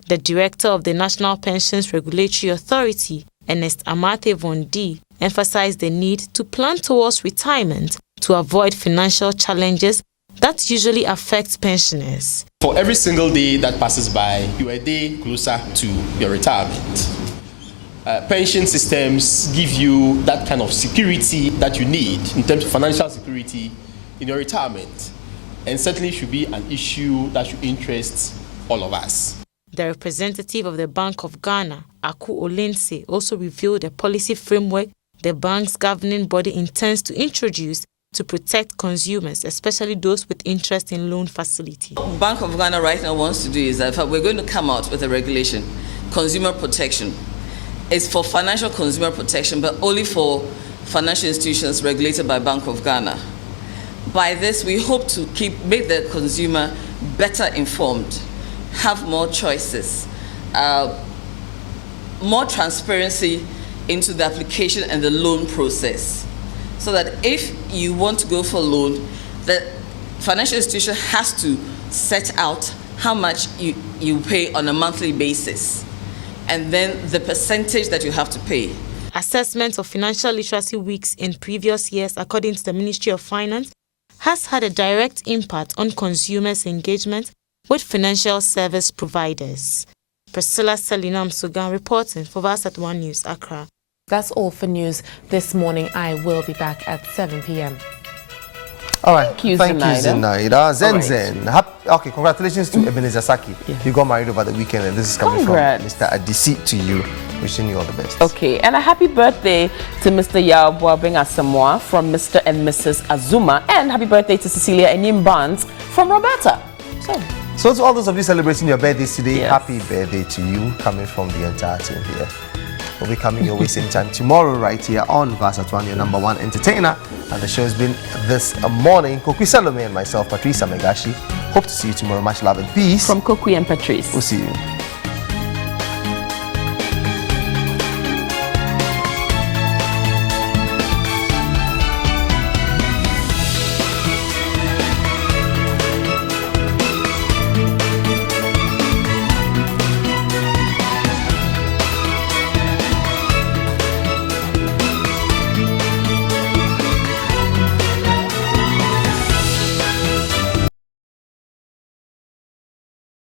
The Director of the National Pensions Regulatory Authority, Ernest Amathe Von D, emphasized the need to plan towards retirement to avoid financial challenges that usually affect pensioners. For every single day that passes by, you are a day closer to your retirement. pension systems give you that kind of security that you need in terms of financial security in your retirement, and certainly should be an issue that should interest all of us. The representative of the Bank of Ghana, Aku Olense, also revealed the policy framework the bank's governing body intends to introduce to protect consumers, especially those with interest in loan facilities. Bank of Ghana right now wants to do is that we're going to come out with a regulation, consumer protection. It's for financial consumer protection, but only for financial institutions regulated by Bank of Ghana. By this, we hope to make the consumer better informed, have more choices, more transparency into the application and the loan process, so that if you want to go for a loan, the financial institution has to set out how much you pay on a monthly basis, and then the percentage that you have to pay. Assessment of financial literacy weeks in previous years, according to the Ministry of Finance, has had a direct impact on consumers' engagement with financial service providers. Priscilla Selinam Sugan reporting for Viasat 1 News, Accra. That's all for news this morning. I will be back at 7 p.m. All right. Thank you, Zenaida. Zen. Okay, congratulations to Ebenezer Saki. Yeah. You got married over the weekend, and this is coming from Mr. Adisi to you. Wishing you all the best. Okay, and a happy birthday to Mr. Yao Boabeng Asamoah from Mr. and Mrs. Azuma, and happy birthday to Cecilia Enim Barnes from Roberta. So to all those of you celebrating your birthdays today, happy birthday to you, coming from the entire team here. We'll be coming your way same time tomorrow right here on Viasat 1, your #1 entertainer. And the show has been this morning. Kokwi Salome and myself, Patrice Amegashi. Hope to see you tomorrow. Much love and peace. From Kokwi and Patrice. We'll see you.